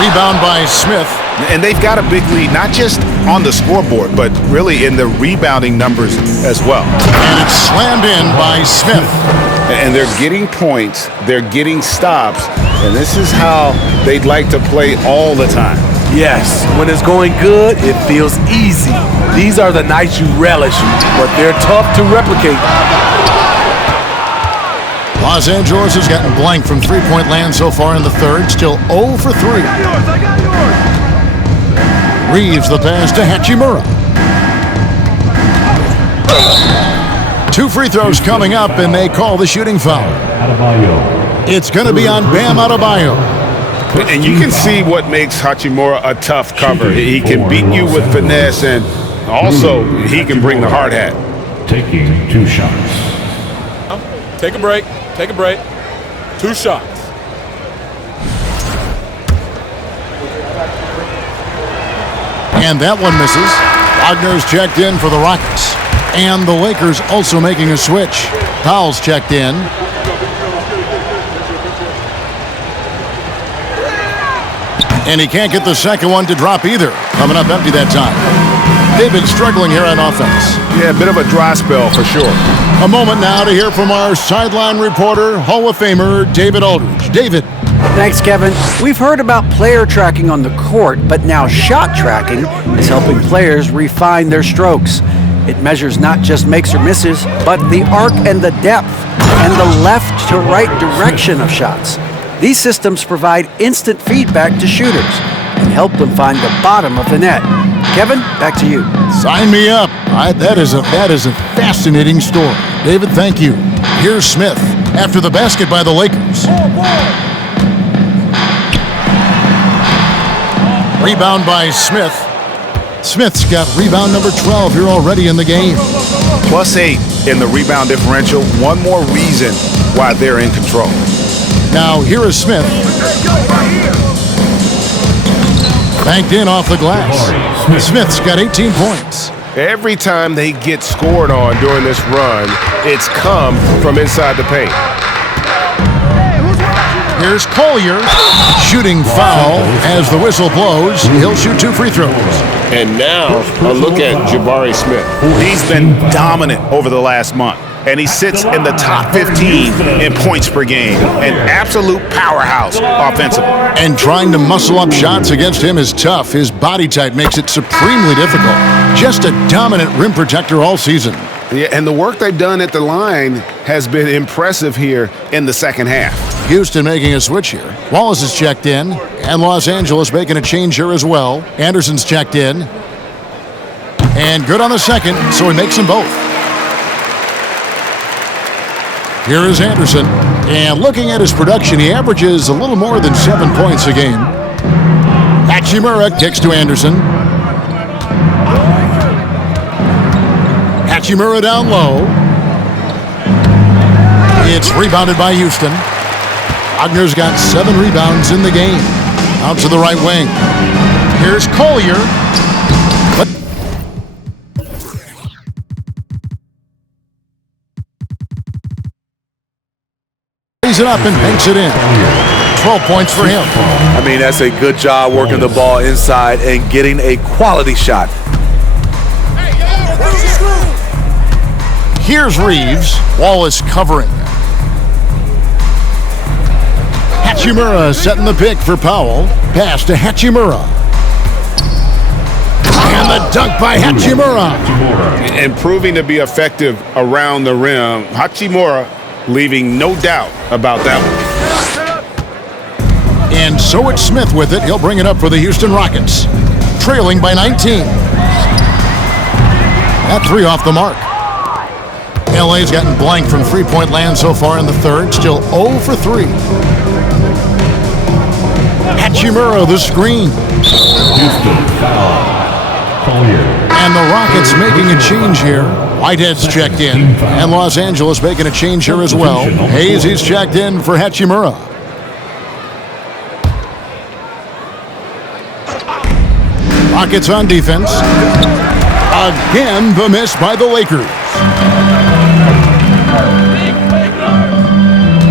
Rebound by Smith. And they've got a big lead, not just on the scoreboard, but really in the rebounding numbers as well. And it's slammed in by Smith. And they're getting points, they're getting stops, and this is how they'd like to play all the time. Yes, when it's going good, it feels easy. These are the nights you relish, but they're tough to replicate. Los Angeles has gotten blank from three-point land so far in the third. Still 0 for 3. Reeves the pass to Hachimura. 2 free throws coming up, and they call the shooting foul. It's going to be on Bam Adebayo. And you can see what makes Hachimura a tough cover. He can beat you with finesse, and also he can bring the hard hat. Taking 2 shots. Take a break. Take a break. 2 shots. And that one misses. Wagner's checked in for the Rockets. And the Lakers also making a switch. Powell's checked in. And he can't get the second one to drop either. Coming up empty that time. They've been struggling here on offense. Yeah, a bit of a dry spell for sure. A moment now to hear from our sideline reporter, Hall of Famer David Aldridge. David. Thanks, Kevin. We've heard about player tracking on the court, but now shot tracking is helping players refine their strokes. It measures not just makes or misses, but the arc and the depth and the left to right direction of shots. These systems provide instant feedback to shooters and help them find the bottom of the net. Kevin, back to you. Sign me up. That is a fascinating story. David, thank you. Here's Smith after the basket by the Lakers. Rebound by Smith. Smith's got rebound number 12 here already in the game. +8 in the rebound differential. One more reason why they're in control. Now here is Smith. Banked in off the glass. Smith's got 18 points. Every time they get scored on during this run, it's come from inside the paint. Here's Collier. Shooting foul as the whistle blows. He'll shoot 2 free throws. And now a look at Jabari Smith. He's been dominant over the last month, and he sits in the top 15 in points per game. An absolute powerhouse offensively. And trying to muscle up shots against him is tough. His body type makes it supremely difficult. Just a dominant rim protector all season. Yeah, and the work they've done at the line has been impressive here in the second half. Houston making a switch here. Wallace is checked in, and Los Angeles making a change here as well. Anderson's checked in. And good on the second, so he makes them both. Here is Anderson. And looking at his production, he averages a little more than 7 points a game. Hachimura kicks to Anderson. Hachimura down low. It's rebounded by Houston. Wagner's got 7 rebounds in the game. Out to the right wing. Here's Collier. Lays it up and banks it in. 12 points for him. I mean, that's a good job working the ball inside and getting a quality shot. Here's Reeves. Wallace covering. Hachimura setting the pick for Powell. Pass to Hachimura. And the dunk by Hachimura. And proving to be effective around the rim. Hachimura leaving no doubt about that one. And so it's Smith with it. He'll bring it up for the Houston Rockets. Trailing by 19. That 3 off the mark. LA's gotten blank from three-point land so far in the third. Still 0 for 3. Hachimura the screen. Houston foul. And the Rockets making a change here. Whitehead's checked in. And Los Angeles making a change here as well. Hayes, he's checked in for Hachimura. Rockets on defense. Again, the miss by the Lakers.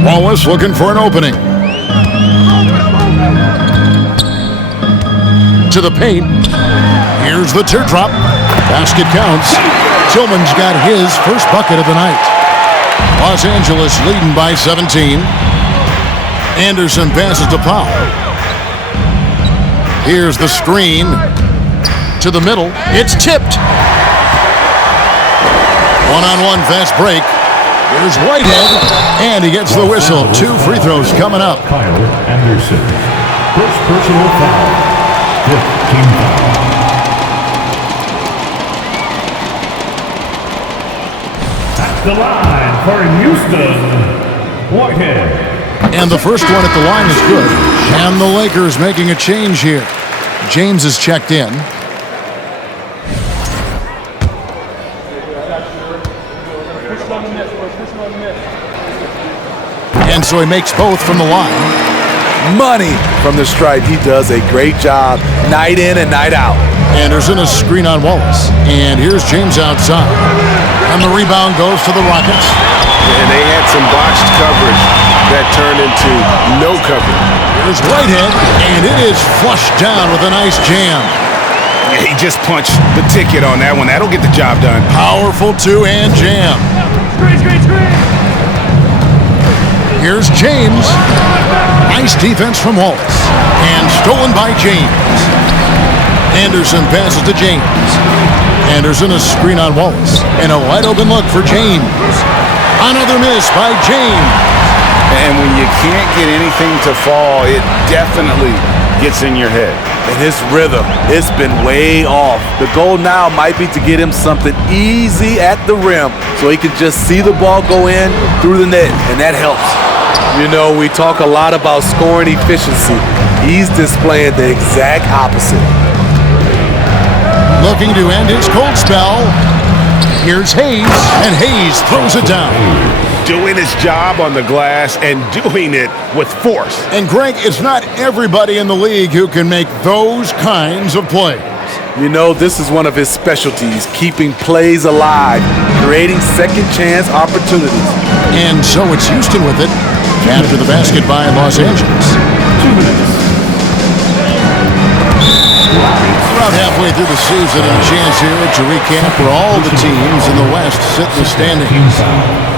Wallace looking for an opening. To the paint. Here's the teardrop. Basket counts. Tillman's got his first bucket of the night. Los Angeles leading by 17. Anderson passes to Powell. Here's the screen. To the middle. It's tipped. One-on-one fast break. Here's Whitehead, and he gets the whistle. 2 free throws coming up. Tyler Anderson. First personal foul. 5th team foul. At the line for Houston, Whitehead. And the first one at the line is good. And the Lakers making a change here. James is checked in. And so he makes both from the line. Money from the stripe. He does a great job night in and night out. Anderson a screen on Wallace. And here's James outside. And the rebound goes to the Rockets. And they had some botched coverage that turned into no coverage. Here's Whitehead, and it is flushed down with a nice jam. He just punched the ticket on that one. That'll get the job done. Powerful two-hand jam. Here's James. Nice defense from Wallace. And stolen by James. Anderson passes to James. Anderson a screen on Wallace. And a wide open look for James. Another miss by James. And when you can't get anything to fall, it definitely gets in your head. And his rhythm, it's been way off. The goal now might be to get him something easy at the rim so he can just see the ball go in through the net, and that helps. You know, we talk a lot about scoring efficiency. He's displaying the exact opposite. Looking to end his cold spell. Here's Hayes, and Hayes throws it down. Doing his job on the glass and doing it with force. And Greg, it's not everybody in the league who can make those kinds of plays. You know, this is one of his specialties, keeping plays alive, creating second chance opportunities. And so it's Houston with it, after the basket by Los Angeles. 2 minutes. About halfway through the season, and a chance here to recap where all the teams in the West sit in the standings.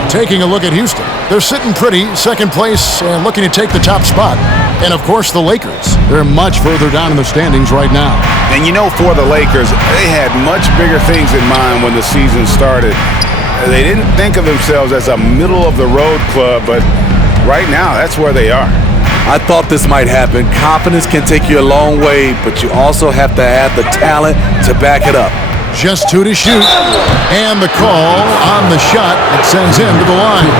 Taking a look at Houston, they're sitting pretty, second place, and looking to take the top spot. And of course, the Lakers. They're much further down in the standings right now. And you know, for the Lakers, they had much bigger things in mind when the season started. They didn't think of themselves as a middle-of-the-road club, but right now, that's where they are. I thought this might happen. Confidence can take you a long way, but you also have to have the talent to back it up. Just 2 to shoot. And the call on the shot that sends him to the line.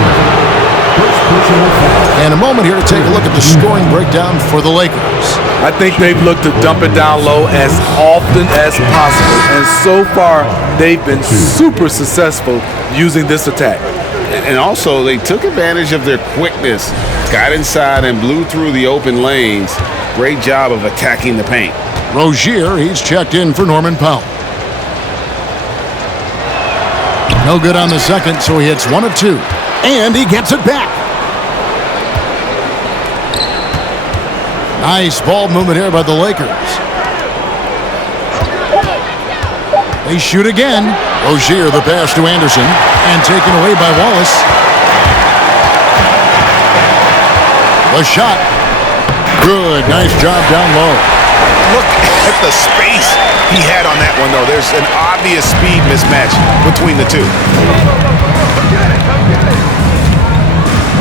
And a moment here to take a look at the scoring breakdown for the Lakers. I think they've looked to dump it down low as often as possible. And so far, they've been super successful using this attack. And also, they took advantage of their quickness, got inside and blew through the open lanes. Great job of attacking the paint. Rozier, he's checked in for Norman Powell. No good on the second, so he hits 1 of 2. And he gets it back. Nice ball movement here by the Lakers. They shoot again. Rozier, the pass to Anderson. And taken away by Wallace. The shot. Good. Nice job down low. Look at the space he had on that one, though. There's an obvious speed mismatch between the two.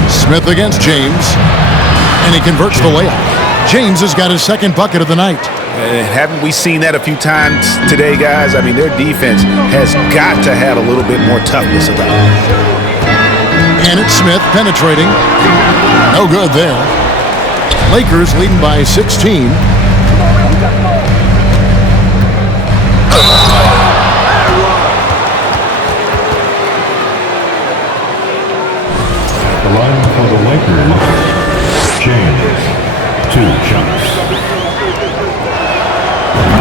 Smith against James. And he converts the layup. James has got his second bucket of the night. Haven't we seen that a few times today, guys? I mean, their defense has got to have a little bit more toughness about it. And it's Smith penetrating. No good there. Lakers leading by 16. The line for the Lakers, James. 2 shots.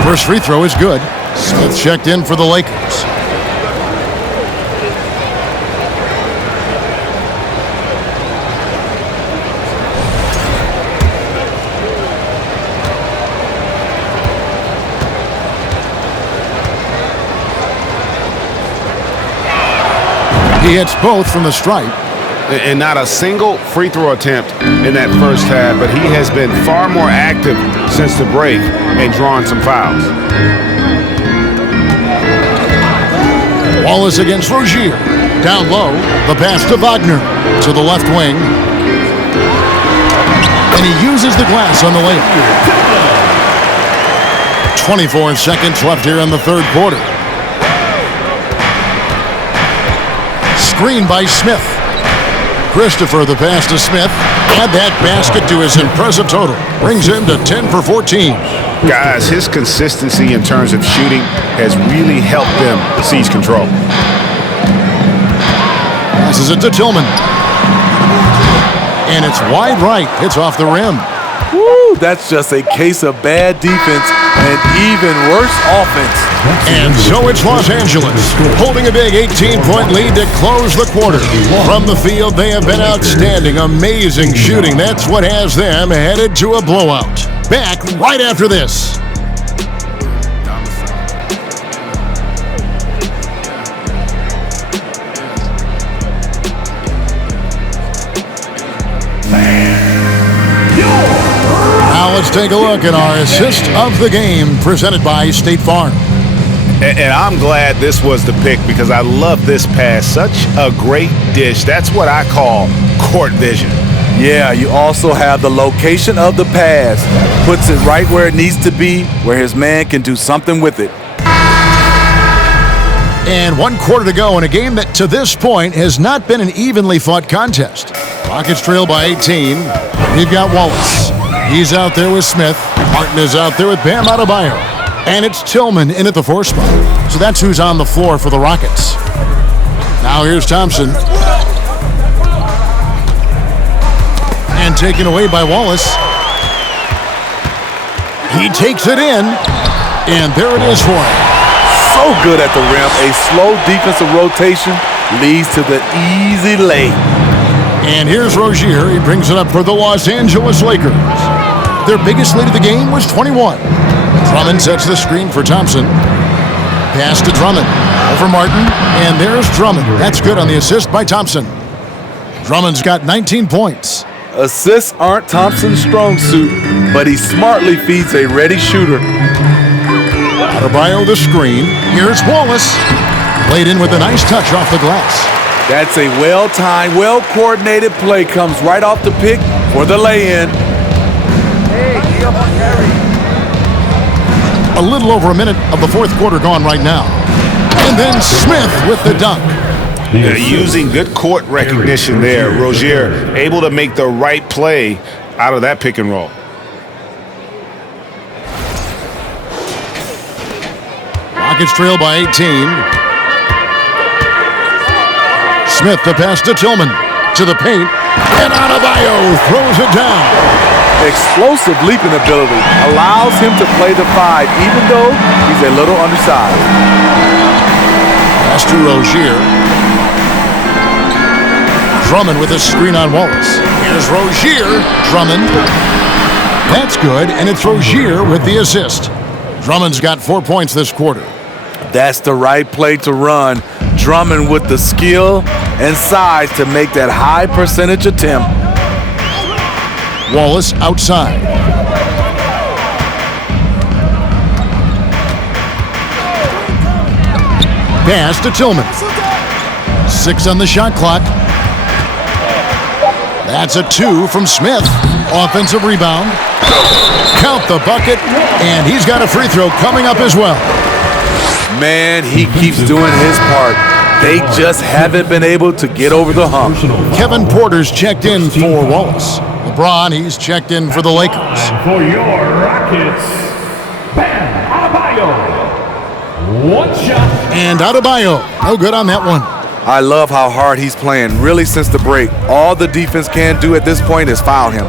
First free throw is good. Smith checked in for the Lakers. He hits both from the stripe. And not a single free throw attempt in that first half, but he has been far more active since the break and drawn some fouls. Wallace against Rozier. Down low, the pass to Wagner to the left wing. And he uses the glass on the layup. 24 seconds left here in the third quarter. Screen by Smith. Christopher, the pass to Smith. Add that basket to his impressive total. Brings him to 10 for 14. Guys, his consistency in terms of shooting has really helped them seize control. Passes it to Tillman. And it's wide right. It's off the rim. Woo, that's just a case of bad defense and even worse offense. And so it's Los Angeles, holding a big 18-point lead to close the quarter. From the field, they have been outstanding, amazing shooting. That's what has them headed to a blowout. Back right after this. Now let's take a look at our assist of the game presented by State Farm. And I'm glad this was the pick because I love this pass. Such a great dish. That's what I call court vision. Yeah, you also have the location of the pass. Puts it right where it needs to be, where his man can do something with it. And 1 quarter to go in a game that to this point has not been an evenly fought contest. Rockets trail by 18. We've got Wallace. He's out there with Smith. Martin is out there with Bam Adebayo. And it's Tillman in at the 4 spot. So that's who's on the floor for the Rockets. Now here's Thompson. And taken away by Wallace. He takes it in. And there it is for him. So good at the rim. A slow defensive rotation leads to the easy lay. And here's Rozier. He brings it up for the Los Angeles Lakers. Their biggest lead of the game was 21. Drummond sets the screen for Thompson. Pass to Drummond. Over Martin. And there's Drummond. That's good on the assist by Thompson. Drummond's got 19 points. Assists aren't Thompson's strong suit, but he smartly feeds a ready shooter. Adebayo the screen. Here's Wallace. Played in with a nice touch off the glass. That's a well-timed, well-coordinated play. Comes right off the pick for the lay-in. A little over a minute of the fourth quarter gone right now. And then Smith with the dunk. Using good court recognition there. Rozier able to make the right play out of that pick and roll. Rockets trail by 18. Smith the pass to Tillman. To the paint. And Adebayo throws it down. Explosive leaping ability allows him to play the 5 even though he's a little undersized. Pass to Rozier. Drummond with a screen on Wallace. Here's Rozier. Drummond. That's good, and it's Rozier with the assist. Drummond's got 4 points this quarter. That's the right play to run. Drummond with the skill and size to make that high percentage attempt. Wallace outside. Pass to Tillman. 6 on the shot clock. That's a 2 from Smith. Offensive rebound. Count the bucket, and he's got a free throw coming up as well. Man, he keeps doing his part. They just haven't been able to get over the hump. Kevin Porter's checked in for Wallace. LeBron, he's checked in for the Lakers. For your Rockets, Bam Adebayo. 1 shot. And Adebayo, no good on that one. I love how hard he's playing, really since the break. All the defense can do at this point is foul him.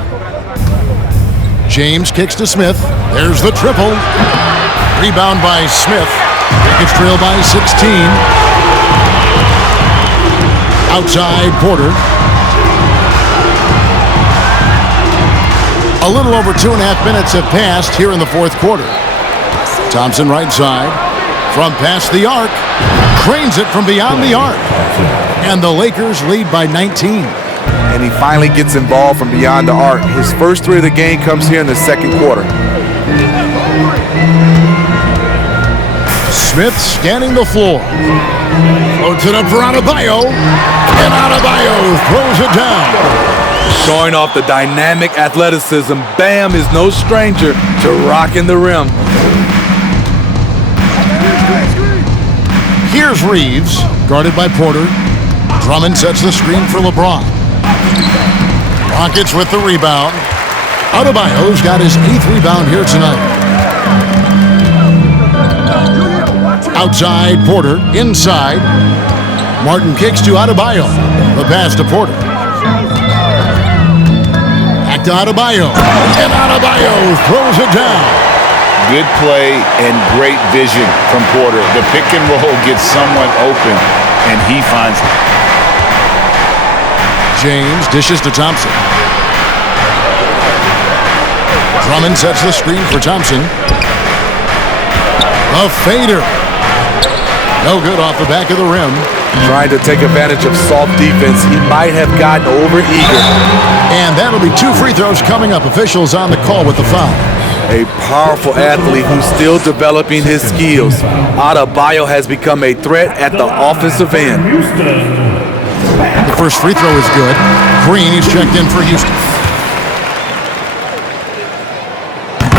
James kicks to Smith. There's the triple. Rebound by Smith. Rockets trail by 16. Outside Porter. A little over 2.5 minutes have passed here in the fourth quarter. Thompson right side. From past the arc. Cranes it from beyond the arc. And the Lakers lead by 19. And he finally gets involved from beyond the arc. His first 3 of the game comes here in the second quarter. Smith scanning the floor. Floats it up for Adebayo. And Adebayo throws it down. Showing off the dynamic athleticism, Bam is no stranger to rocking the rim. Here's Reeves, guarded by Porter. Drummond sets the screen for LeBron. Rockets with the rebound. Adebayo's got his 8th rebound here tonight. Outside, Porter. Inside. Martin kicks to Adebayo. The pass to Porter. Back to Adebayo. And Adebayo throws it down. Good play and great vision from Porter. The pick and roll gets someone open, and he finds it. James dishes to Thompson. Drummond sets the screen for Thompson. A fader. No good off the back of the rim. Trying to take advantage of soft defense. He might have gotten over-eager. And that'll be 2 free throws coming up. Officials on the call with the foul. A powerful athlete who's still developing his skills. Adebayo has become a threat at the offensive end. The first free throw is good. Green is checked in for Houston.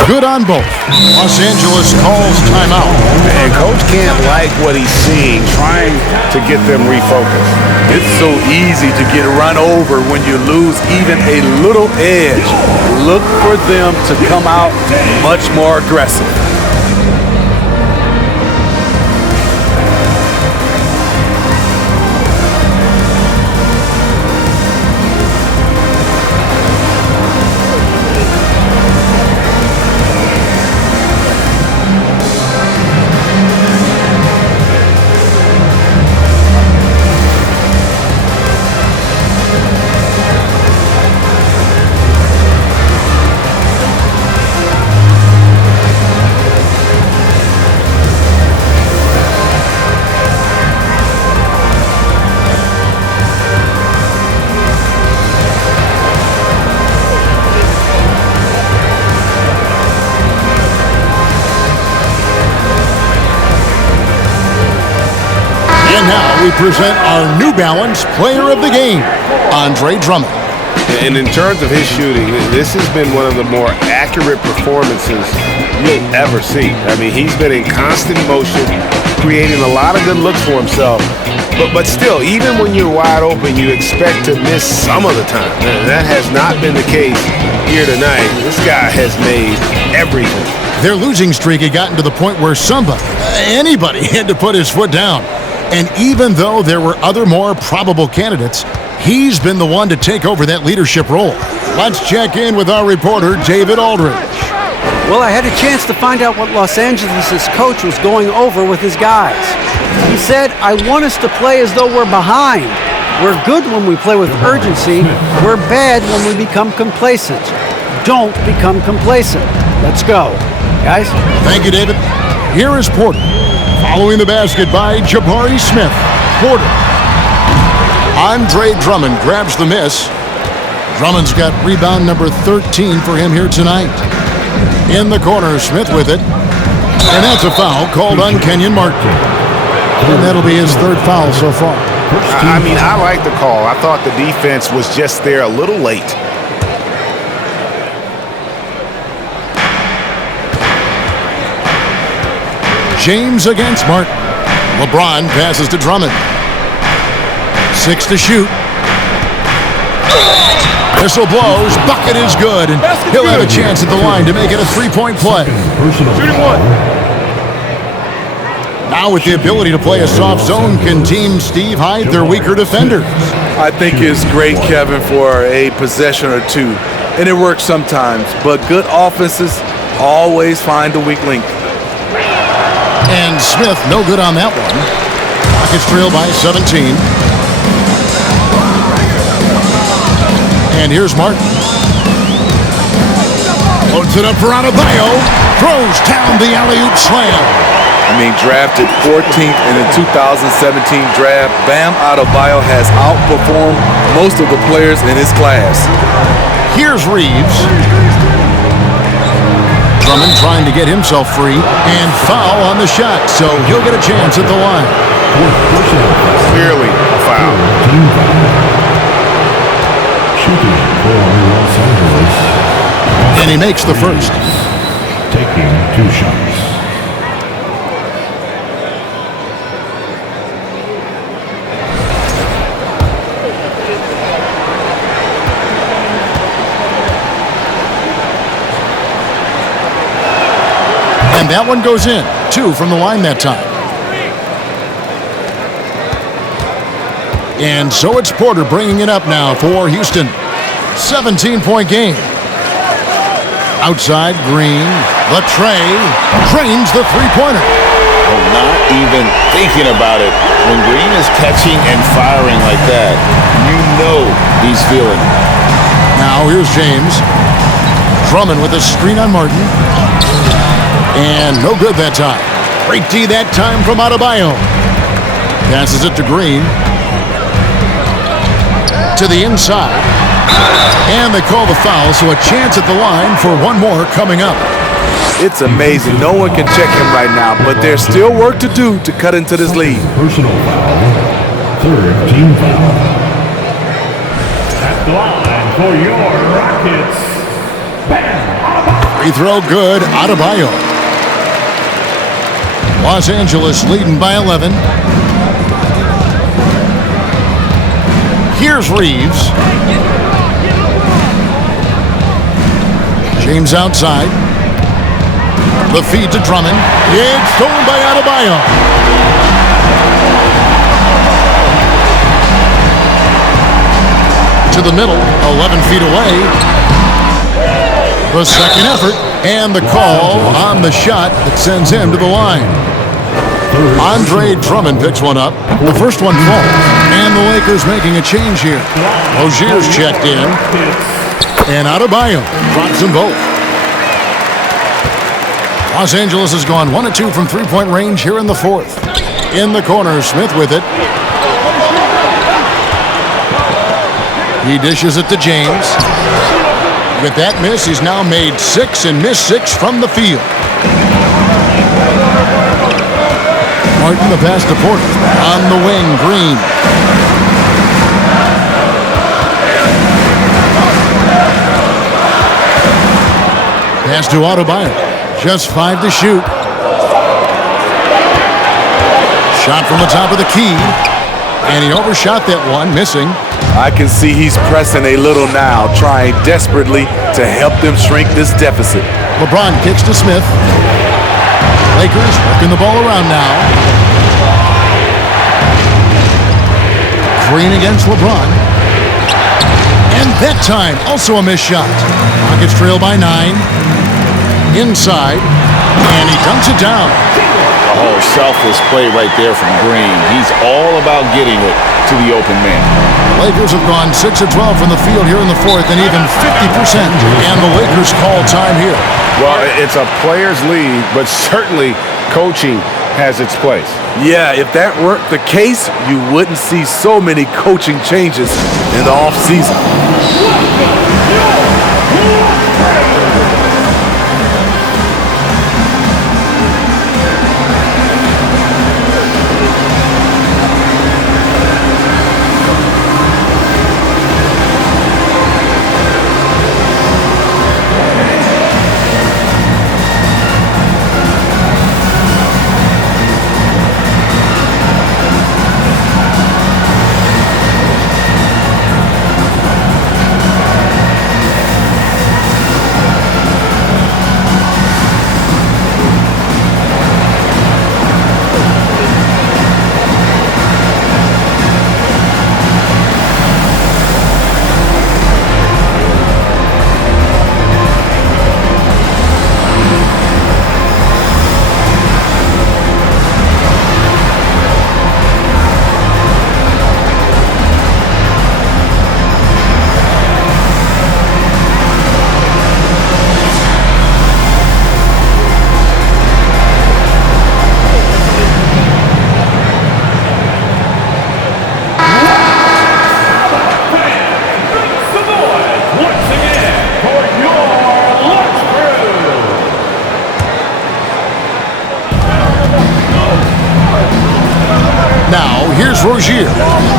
Good on both. Los Angeles calls timeout. And coach can't like what he's seeing, trying to get them refocused. It's so easy to get run over when you lose even a little edge. Look for them to come out much more aggressive. Now we present our New Balance Player of the Game, Andre Drummond. And in terms of his shooting, this has been one of the more accurate performances you'll ever see. I mean, he's been in constant motion, creating a lot of good looks for himself. But still, even when you're wide open, you expect to miss some of the time. And that has not been the case here tonight. This guy has made everything. Their losing streak had gotten to the point where anybody had to put his foot down. And even though there were other more probable candidates, he's been the one to take over that leadership role. Let's check in with our reporter, David Aldridge. Well, I had a chance to find out what Los Angeles' coach was going over with his guys. He said, I want us to play as though we're behind. We're good when we play with urgency. We're bad when we become complacent. Don't become complacent. Let's go. Guys? Thank you, David. Here is Porter. Following the basket by Jabari Smith. Porter. Andre Drummond grabs the miss. Drummond's got rebound number 13 for him here tonight. In the corner, Smith with it. And that's a foul called on Kenyon Martin. And that'll be his 3rd foul so far. I mean, I like the call. I thought the defense was just there a little late. James against Martin. LeBron passes to Drummond. 6 to shoot. Whistle blows. Bucket is good. And he'll have a chance at the line to make it a 3-point play. Shooting one. Now with the ability to play a soft zone, can Team Steve hide their weaker defenders? I think it's great, Kevin, for a possession or two. And it works sometimes. But good offenses always find a weak link. And Smith, no good on that one. Rockets trail by 17. And here's Martin. Loads it up for Adebayo. Throws down the alley-oop slam. I mean, drafted 14th in the 2017 draft, Bam Adebayo has outperformed most of the players in his class. Here's Reeves. Drummond trying to get himself free, and foul on the shot, so he'll get a chance at the line. Clearly a foul. Shooting for Los Angeles. And he makes the first. Taking 2 shots. And that one goes in. 2 from the line that time. And so it's Porter bringing it up now for Houston. 17-point game. Outside, Green. Latre drains the three-pointer. Well, not even thinking about it. When Green is catching and firing like that, you know he's feeling it. Now here's James. Drummond with a screen on Martin. And no good that time. Great D that time from Adebayo. Passes it to Green. To the inside. And they call the foul, so a chance at the line for one more coming up. It's amazing. No one can check him right now, but there's still work to do to cut into this lead. Personal foul. 3rd team foul. At the line for your Rockets. Bam! Free throw good. Adebayo. Los Angeles leading by 11. Here's Reeves. James outside. The feed to Drummond. It's stolen by Adebayo. To the middle, 11 feet away. The second effort, and the call on the shot that sends him to the line. Andre Drummond picks one up. The first one falls. And the Lakers making a change here. Rozier's checked in. And Adebayo drops them both. Los Angeles has gone 1 of 2 from three-point range here in the fourth. In the corner, Smith with it. He dishes it to James. With that miss, he's now made 6 and missed 6 from the field. Martin the pass to Porter. On the wing, Green. Pass to Adebayo. Just 5 to shoot. Shot from the top of the key. And he overshot that one, missing. I can see he's pressing a little now, trying desperately to help them shrink this deficit. LeBron kicks to Smith. Lakers working the ball around now. Green against LeBron. And that time, also a missed shot. Rockets trail by 9. Inside. And he dunks it down. Oh, selfless play right there from Green. He's all about getting it to the open man. Lakers have gone 6 of 12 from the field here in the fourth, and even 50%. And the Lakers call time here. Well, it's a player's league, but certainly coaching has its place. Yeah, if that weren't the case, you wouldn't see so many coaching changes in the offseason.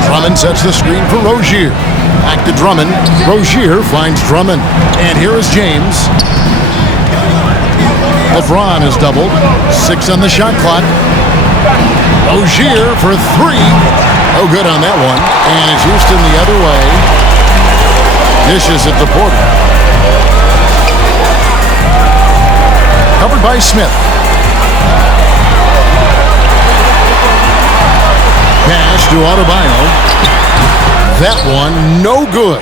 Drummond sets the screen for Rozier. Back to Drummond. Rozier finds Drummond. And here is James. LeBron is doubled. 6 on the shot clock. Rozier for 3. No good on that one. And it's Houston the other way. Dishes it to Porter. Covered by Smith. Pass to Adebayo. That one, no good.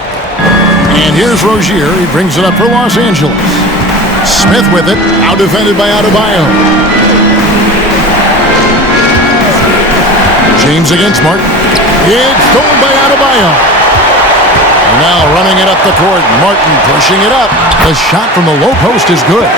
And here's Rozier. He brings it up for Los Angeles. Smith with it. Out-defended by Adebayo. James against Martin. It's stolen by Adebayo. Now running it up the court. Martin pushing it up. The shot from the low post is good.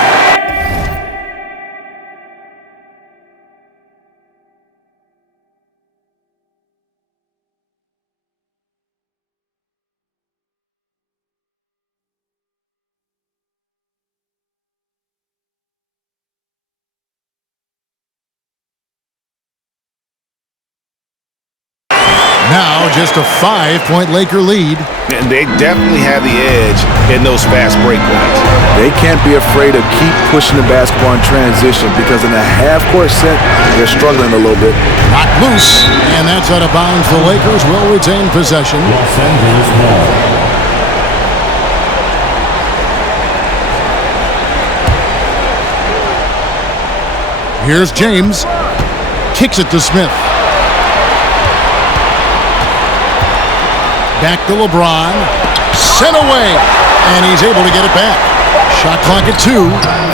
Now just a 5-point Laker lead. And they definitely have the edge in those fast break points. They can't be afraid of keep pushing the basketball in transition because in a half-court set, they're struggling a little bit. Knocked loose, and that's out of bounds. The Lakers will retain possession. Los Angeles ball. Here's James. Kicks it to Smith. Back to LeBron. Sent away. And he's able to get it back. Shot clock at 2.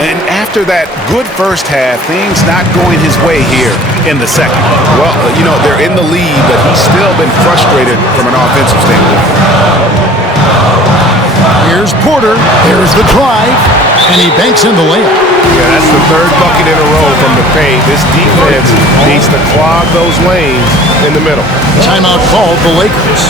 And after that good first half, things not going his way here in the second. Well, you know, they're in the lead, but he's still been frustrated from an offensive standpoint. Here's Porter. There's the drive. And he banks in the layup. Yeah, that's the third bucket in a row from the paint. This defense needs to clog those lanes in the middle. Timeout called the Lakers.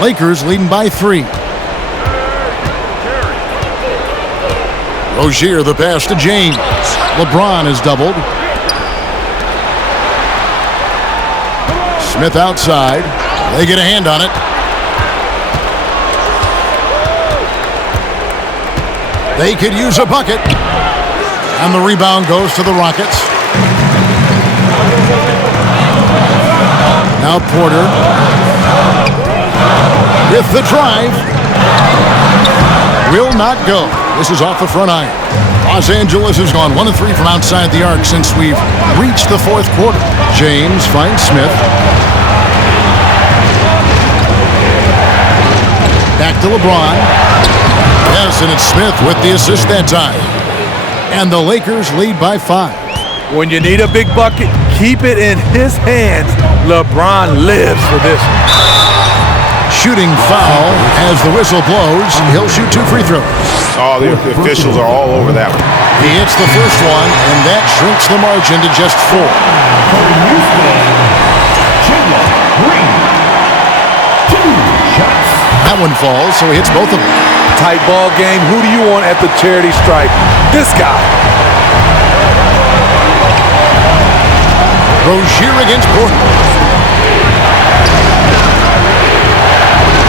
Lakers leading by 3. Rozier the pass to James. LeBron is doubled. Smith outside. They get a hand on it. They could use a bucket. And the rebound goes to the Rockets. Now Porter. With the drive. Will not go. This is off the front iron. Los Angeles has gone 1 of 3 from outside the arc since we've reached the fourth quarter. James finds Smith. Back to LeBron. Yes, and it's Smith with the assist that time. And the Lakers lead by 5. When you need a big bucket, keep it in his hands. LeBron lives for this one. Shooting foul as the whistle blows. He'll shoot 2 free throws. Oh, the officials are all over that one. He hits the first one, and that shrinks the margin to just 4. That one falls, so he hits both of them. Tight ball game. Who do you want at the charity stripe? This guy. Rozier against Porter.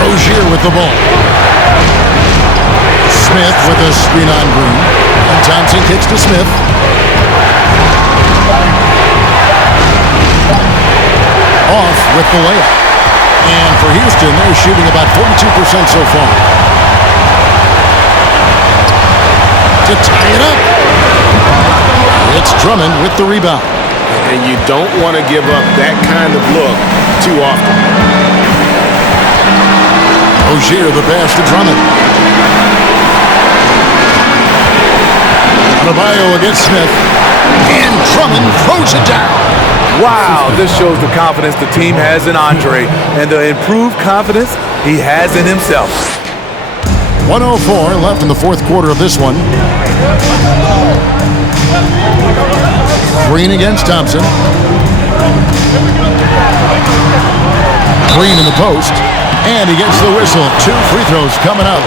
Rozier with the ball. Smith with a screen on Green. And Thompson kicks to Smith. Off with the layup. And for Houston, they're shooting about 42% so far. To tie it up. Drummond with the rebound. And you don't want to give up that kind of look too often. Rozier the pass to Drummond. Adebayo against Smith. And Drummond throws it down. Wow, this shows the confidence the team has in Andre and the improved confidence he has in himself. 1:04 left in the fourth quarter of this one. Green against Thompson. Green in the post. And he gets the whistle. 2 free throws coming up.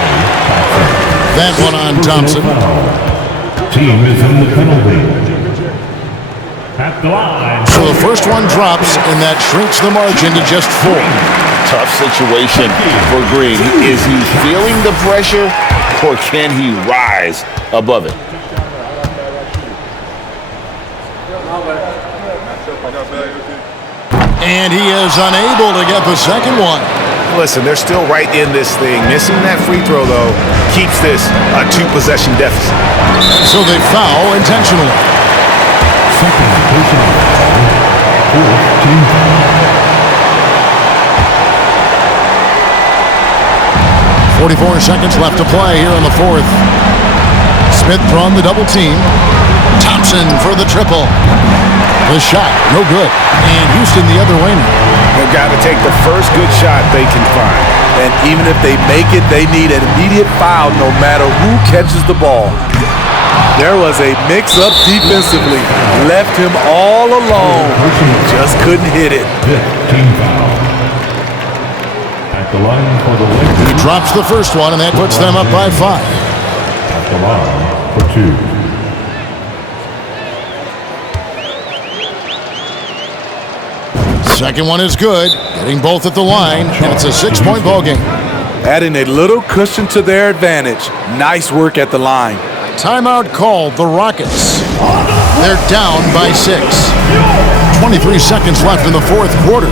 That one on Thompson. Team is in the penalty. At the line. So the first one drops, and that shrinks the margin to just 4. Tough situation for Green. Is he feeling the pressure, or can he rise above it? And he is unable to get the second one. Listen, they're still right in this thing. Missing that free throw, though, keeps this a 2-possession deficit. So they foul intentionally. Second personal foul. Fourth team foul. 44 seconds left to play here in the fourth. Smith drawn the double team. Thompson for the triple. The shot, no good. And Houston the other way now. They've got to take the first good shot they can find. And even if they make it, they need an immediate foul no matter who catches the ball. There was a mix-up defensively. Left him all alone. He just couldn't hit it. Team foul. At the line for the Lakers. He drops the first one, and that puts them up by 5. At the line for 2. Second one is good, getting both at the line, and it's a 6-point ball game. Adding a little cushion to their advantage. Nice work at the line. Timeout called, the Rockets. They're down by 6. 23 seconds left in the fourth quarter.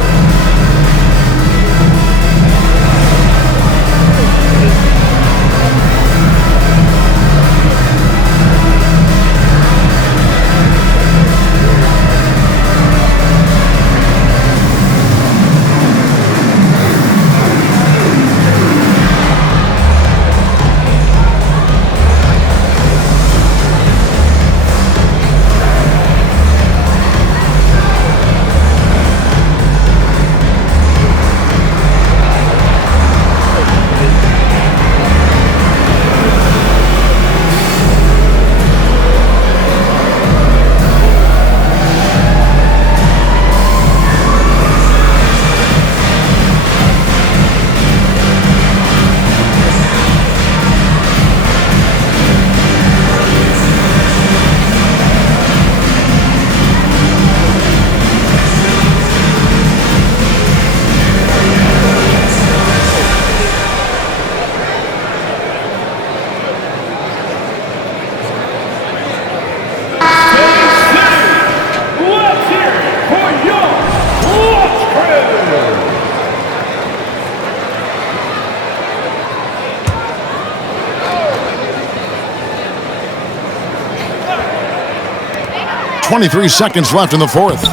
.23 seconds left in the fourth.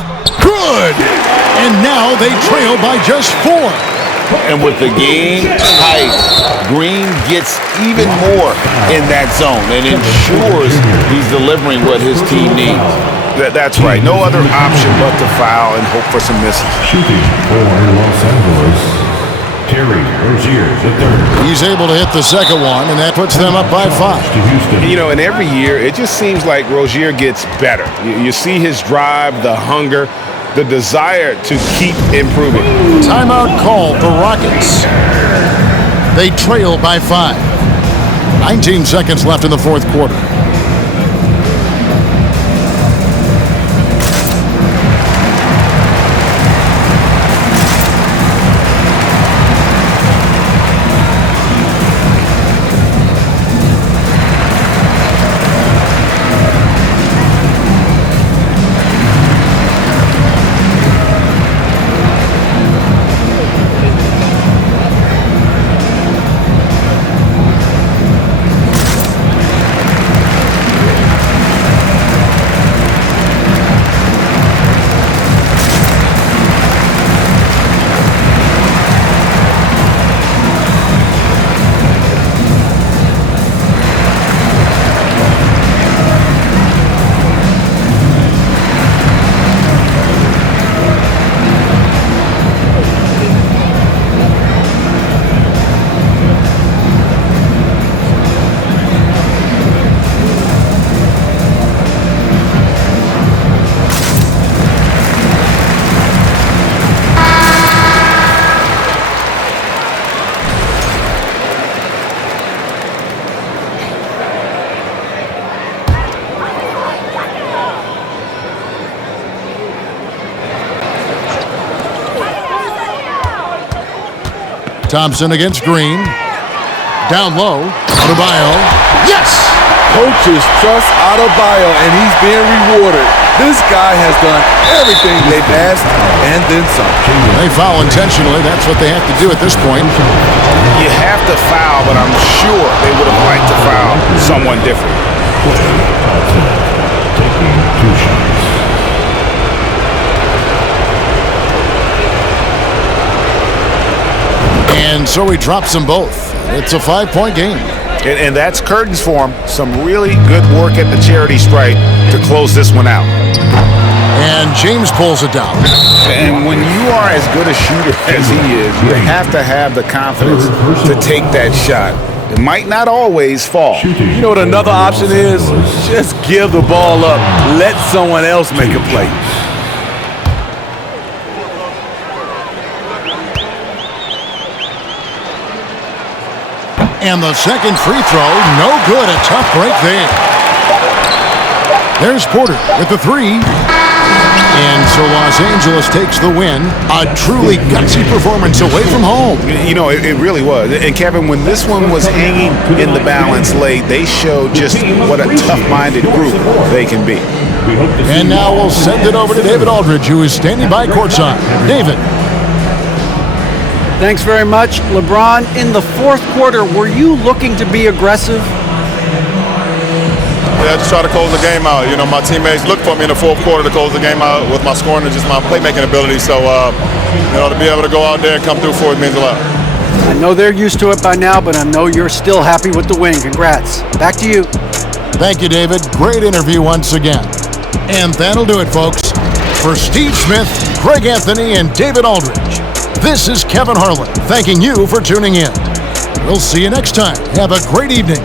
Good! And now they trail by just 4. And with the game tight, Green gets even more in that zone and ensures he's delivering what his team needs. That's right. No other option but to foul and hope for some misses. Shooting for Los Angeles, Terry Rozier III. He's able to hit the second one, and that puts them up by 5. To Houston. You know, and every year, it just seems like Rozier gets better. You see his drive, the hunger, the desire to keep improving. Timeout called, the Rockets. They trail by 5. 19 seconds left in the fourth quarter. Thompson against Green. Down low. Adebayo. Yes! Coaches trust Adebayo, and he's being rewarded. This guy has done everything they've asked and then some. They foul intentionally. That's what they have to do at this point. You have to foul, but I'm sure they would have liked to foul someone different. Taking 2 shots. And so he drops them both. It's a 5-point game. And that's curtains for him. Some really good work at the charity stripe to close this one out. And James pulls it down. And when you are as good a shooter as he is, you have to have the confidence to take that shot. It might not always fall. You know what another option is? Just give the ball up. Let someone else make a play. And the second free throw, no good. A tough break there. There's Porter with the 3. And so Los Angeles takes the win. A truly gutsy performance away from home. You know, it really was. And Kevin, when this one was hanging in the balance late, they showed just what a tough-minded group they can be. And now we'll send it over to David Aldridge, who is standing by courtside. David. Thanks very much. LeBron, in the fourth quarter, were you looking to be aggressive? Yeah, just try to close the game out. You know, my teammates looked for me in the fourth quarter to close the game out with my scoring and just my playmaking ability. So, you know, to be able to go out there and come through for it means a lot. I know they're used to it by now, but I know you're still happy with the win. Congrats. Back to you. Thank you, David. Great interview once again. And that'll do it, folks. For Steve Smith, Greg Anthony, and David Aldridge, this is Kevin Harlan thanking you for tuning in. We'll see you next time. Have a great evening.